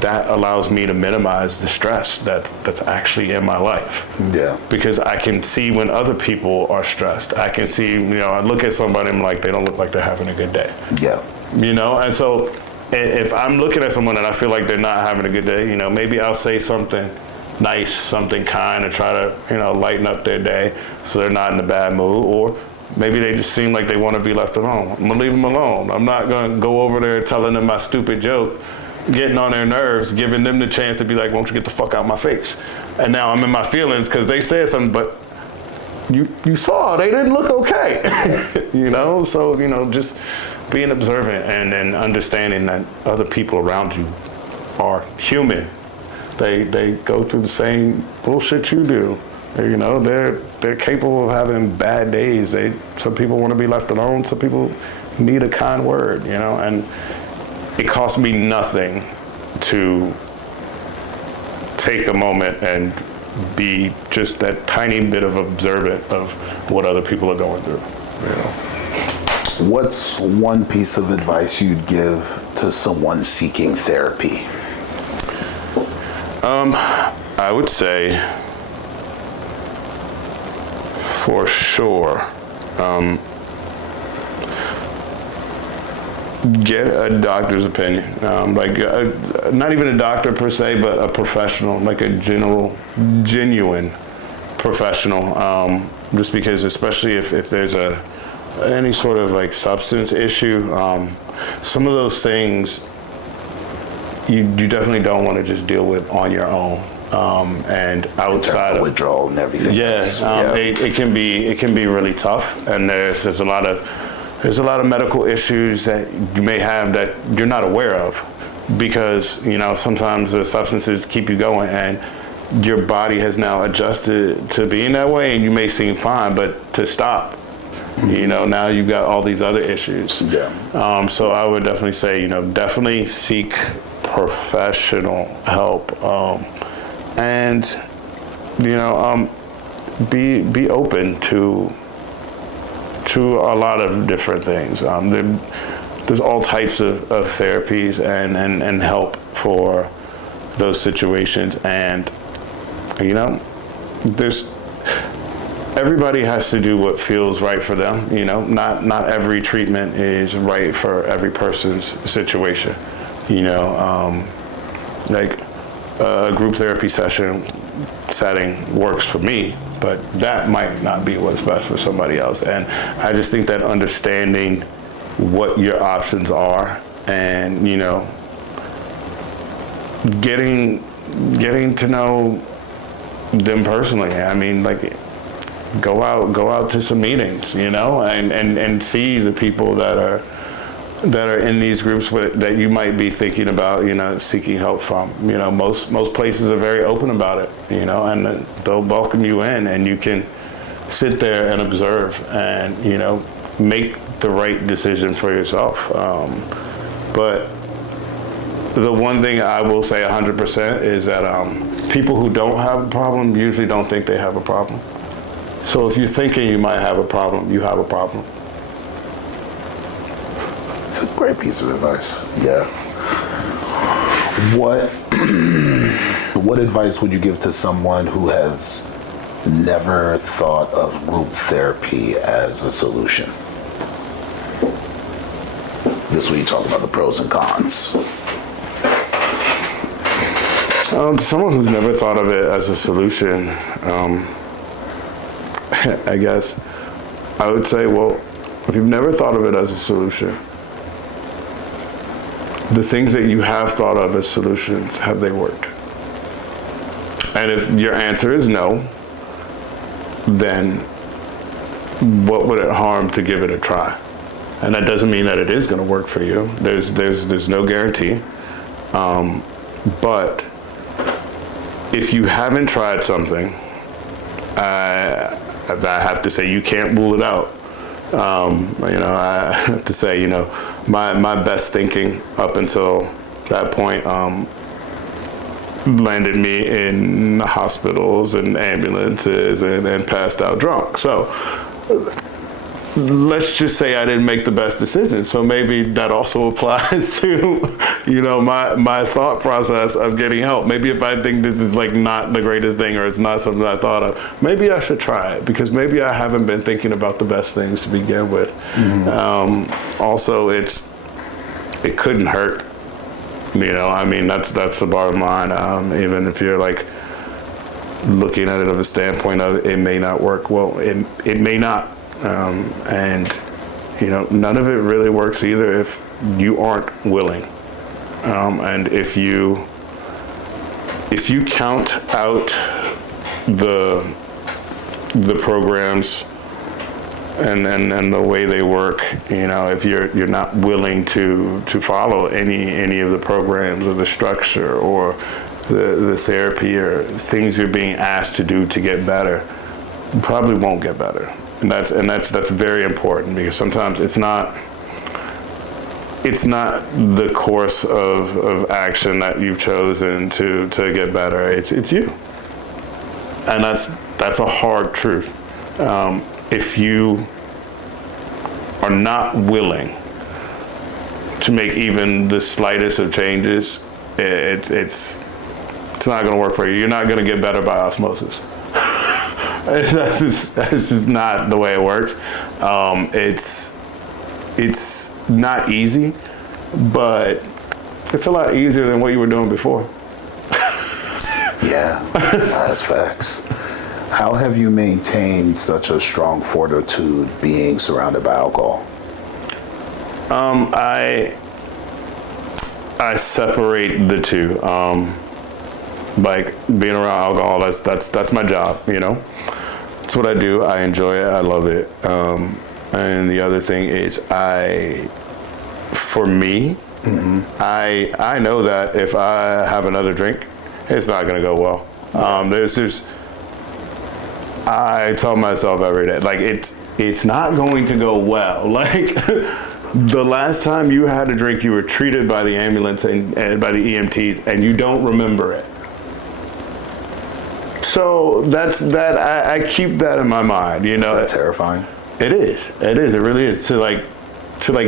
that allows me to minimize the stress that's actually in my life. Yeah. Because I can see when other people are stressed. I can see, you know, I look at somebody and I'm like, they don't look like they're having a good day. Yeah. You know, and so if I'm looking at someone and I feel like they're not having a good day, you know, maybe I'll say something nice, something kind, and try to, you know, lighten up their day so they're not in a bad mood. Or maybe they just seem like they want to be left alone. I'm gonna leave them alone. I'm not gonna go over there telling them my stupid joke, getting on their nerves, giving them the chance to be like, won't you get the fuck out my face? And now I'm in my feelings because they said something, but you saw they didn't look okay. You know, so, you know, just being observant and then understanding that other people around you are human. They go through the same bullshit you do. You know, they're capable of having bad days. Some people want to be left alone. Some people need a kind word, you know, and it costs me nothing to take a moment and be just that tiny bit of observant of what other people are going through, you know. What's one piece of advice you'd give to someone seeking therapy? I would say, for sure, get a doctor's opinion. Not even a doctor per se, but a professional, like a genuine professional. Just because, especially if there's any sort of like substance issue, some of those things you definitely don't want to just deal with on your own. And outside of withdrawal and everything. It can be really tough, and there's a lot of medical issues that you may have that you're not aware of, because, you know, sometimes the substances keep you going and your body has now adjusted to being that way, and you may seem fine, but to stop, you know, now you've got all these other issues. Yeah. So I would definitely say, you know, definitely seek professional help, and, you know, be open to a lot of different things. There's all types of therapies and help for those situations, and, you know, everybody has to do what feels right for them. You know, not every treatment is right for every person's situation. You know, like a group therapy setting works for me, but that might not be what's best for somebody else. And I just think that understanding what your options are, and, you know, getting to know them personally. I mean, like, go out to some meetings, you know, and see the people that are in these groups that you might be thinking about, you know, seeking help from. You know, most places are very open about it, you know, and they'll welcome you in, and you can sit there and observe and, you know, make the right decision for yourself. But the one thing I will say 100% is that people who don't have a problem usually don't think they have a problem. So if you're thinking you might have a problem, you have a problem. It's a great piece of advice. Yeah. What what advice would you give to someone who has never thought of group therapy as a solution? This week, you talk about the pros and cons. Someone who's never thought of it as a solution, I guess I would say, well, if you've never thought of it as a solution, the things that you have thought of as solutions, have they worked? And if your answer is no, then what would it harm to give it a try? And that doesn't mean that it is going to work for you. There's no guarantee. But if you haven't tried something, I have to say you can't rule it out. I have to say, my best thinking up until that point landed me in hospitals and ambulances and passed out drunk. So let's just say I didn't make the best decision. So maybe that also applies to, my thought process of getting help. Maybe if I think this is like not the greatest thing or it's not something I thought of, maybe I should try it because maybe I haven't been thinking about the best things to begin with. Mm-hmm. Also, it couldn't hurt. That's the bottom line. Even if you're like looking at it of a standpoint of it may not work. Well, it may not. And none of it really works either if you aren't willing. And if you count out the programs and the way they work, if you're not willing to follow any of the programs or the structure or the therapy or things you're being asked to do to get better, you probably won't get better. And that's very important because sometimes it's not the course of action that you've chosen to get better. It's you, and that's a hard truth. If you are not willing to make even the slightest of changes, it's not going to work for you. You're not going to get better by osmosis. That's just not the way it works. It's not easy, but it's a lot easier than what you were doing before. Yeah, that's facts. How have you maintained such a strong fortitude being surrounded by alcohol? I separate the two. Like being around alcohol, that's my job, That's what I do. I enjoy it. I love it. And the other thing is for me, mm-hmm. I know that if I have another drink, it's not going to go well. I tell myself every day, like it's not going to go well. Like the last time you had a drink, you were treated by the ambulance and by the EMTs, and you don't remember it. So that's that. I keep that in my mind. Is that terrifying? It is. It is. It really is. To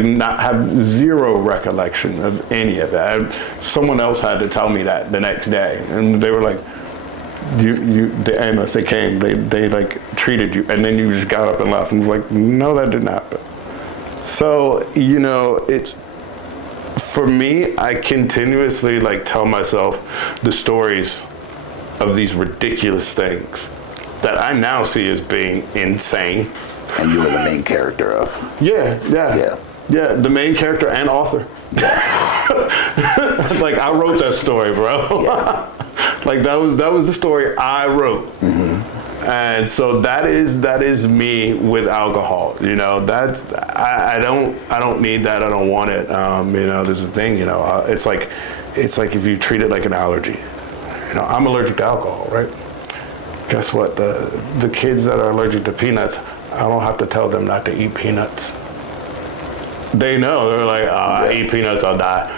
not have zero recollection of any of that. Someone else had to tell me that the next day, and they were like, the ambulance, they came, they like treated you, and then you just got up and left. And was like, no, that didn't happen. So, it's, for me, I continuously tell myself the stories of these ridiculous things that I now see as being insane. And you were the main character of. Yeah, the main character and author. Yeah. I wrote that story, bro. Yeah. that was the story I wrote. Mm-hmm. And so that is me with alcohol. That's I don't need that. I don't want it. There's a thing. It's like if you treat it like an allergy. I'm allergic to alcohol, right? Guess what? The kids that are allergic to peanuts, I don't have to tell them not to eat peanuts. They know. They're like, I eat peanuts, I'll die.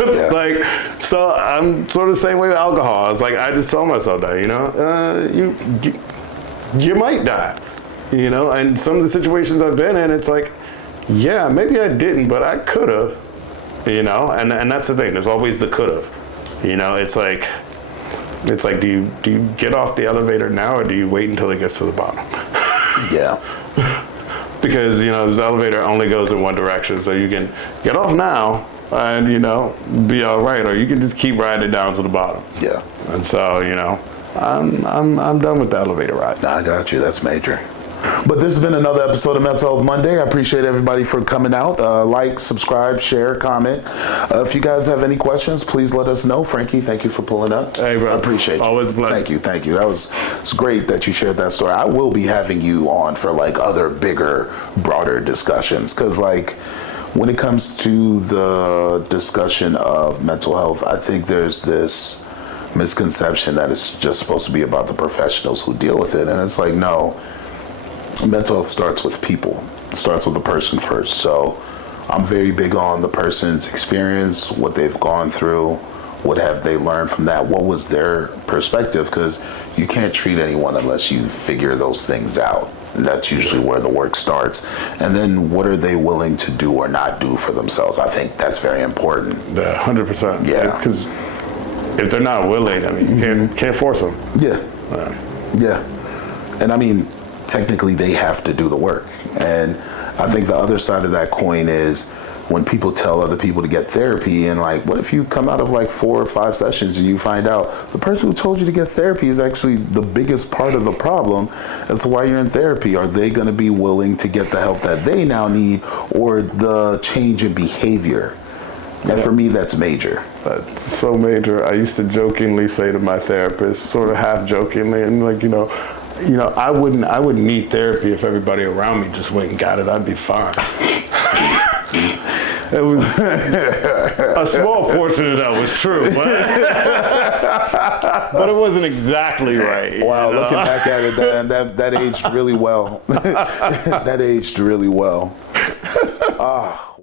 Yeah. So I'm sort of the same way with alcohol. It's like I just tell myself that, you might die, and some of the situations I've been in, it's like yeah, maybe I didn't, but I could have, you know, and that's the thing. There's always the could have, you know. It's like, do you get off the elevator now, or do you wait until it gets to the bottom? Yeah. Because, you know, this elevator only goes in one direction, so you can get off now and, you know, be all right, or you can just keep riding it down to the bottom. Yeah. And so, you know, I'm done with the elevator ride. I got you. That's major. But this has been another episode of Mental Health Monday. I appreciate everybody for coming out. Like, subscribe, share, comment. If you guys have any questions, please let us know. Frankie, thank you for pulling up. Hey, bro. I appreciate you. Always a pleasure. Thank you. It's great that you shared that story. I will be having you on for like other bigger, broader discussions. Because like when it comes to the discussion of mental health, I think there's this misconception that it's just supposed to be about the professionals who deal with it. And it's like, no. Mental health starts with people. It starts with the person first. So I'm very big on the person's experience, what they've gone through, what have they learned from that, what was their perspective, because you can't treat anyone unless you figure those things out. And that's usually where the work starts. And then what are they willing to do or not do for themselves? I think that's very important. Yeah, 100%. Yeah. Because if they're not willing, I mean, you can't force them. Yeah. Yeah. And I mean, technically they have to do the work. And I think the other side of that coin is when people tell other people to get therapy, and like, what if you come out of like 4 or 5 sessions and you find out the person who told you to get therapy is actually the biggest part of the problem as to why you're in therapy? Are they going to be willing to get the help that they now need, or the change in behavior? And for me, that's major. That's so major. I used to jokingly say to my therapist, sort of half jokingly, and like, you know, I wouldn't need therapy if everybody around me just went and got it. I'd be fine. It was a small portion of that was true, but it wasn't exactly right. Wow, you know? Looking back at it, that aged really well. That aged really well.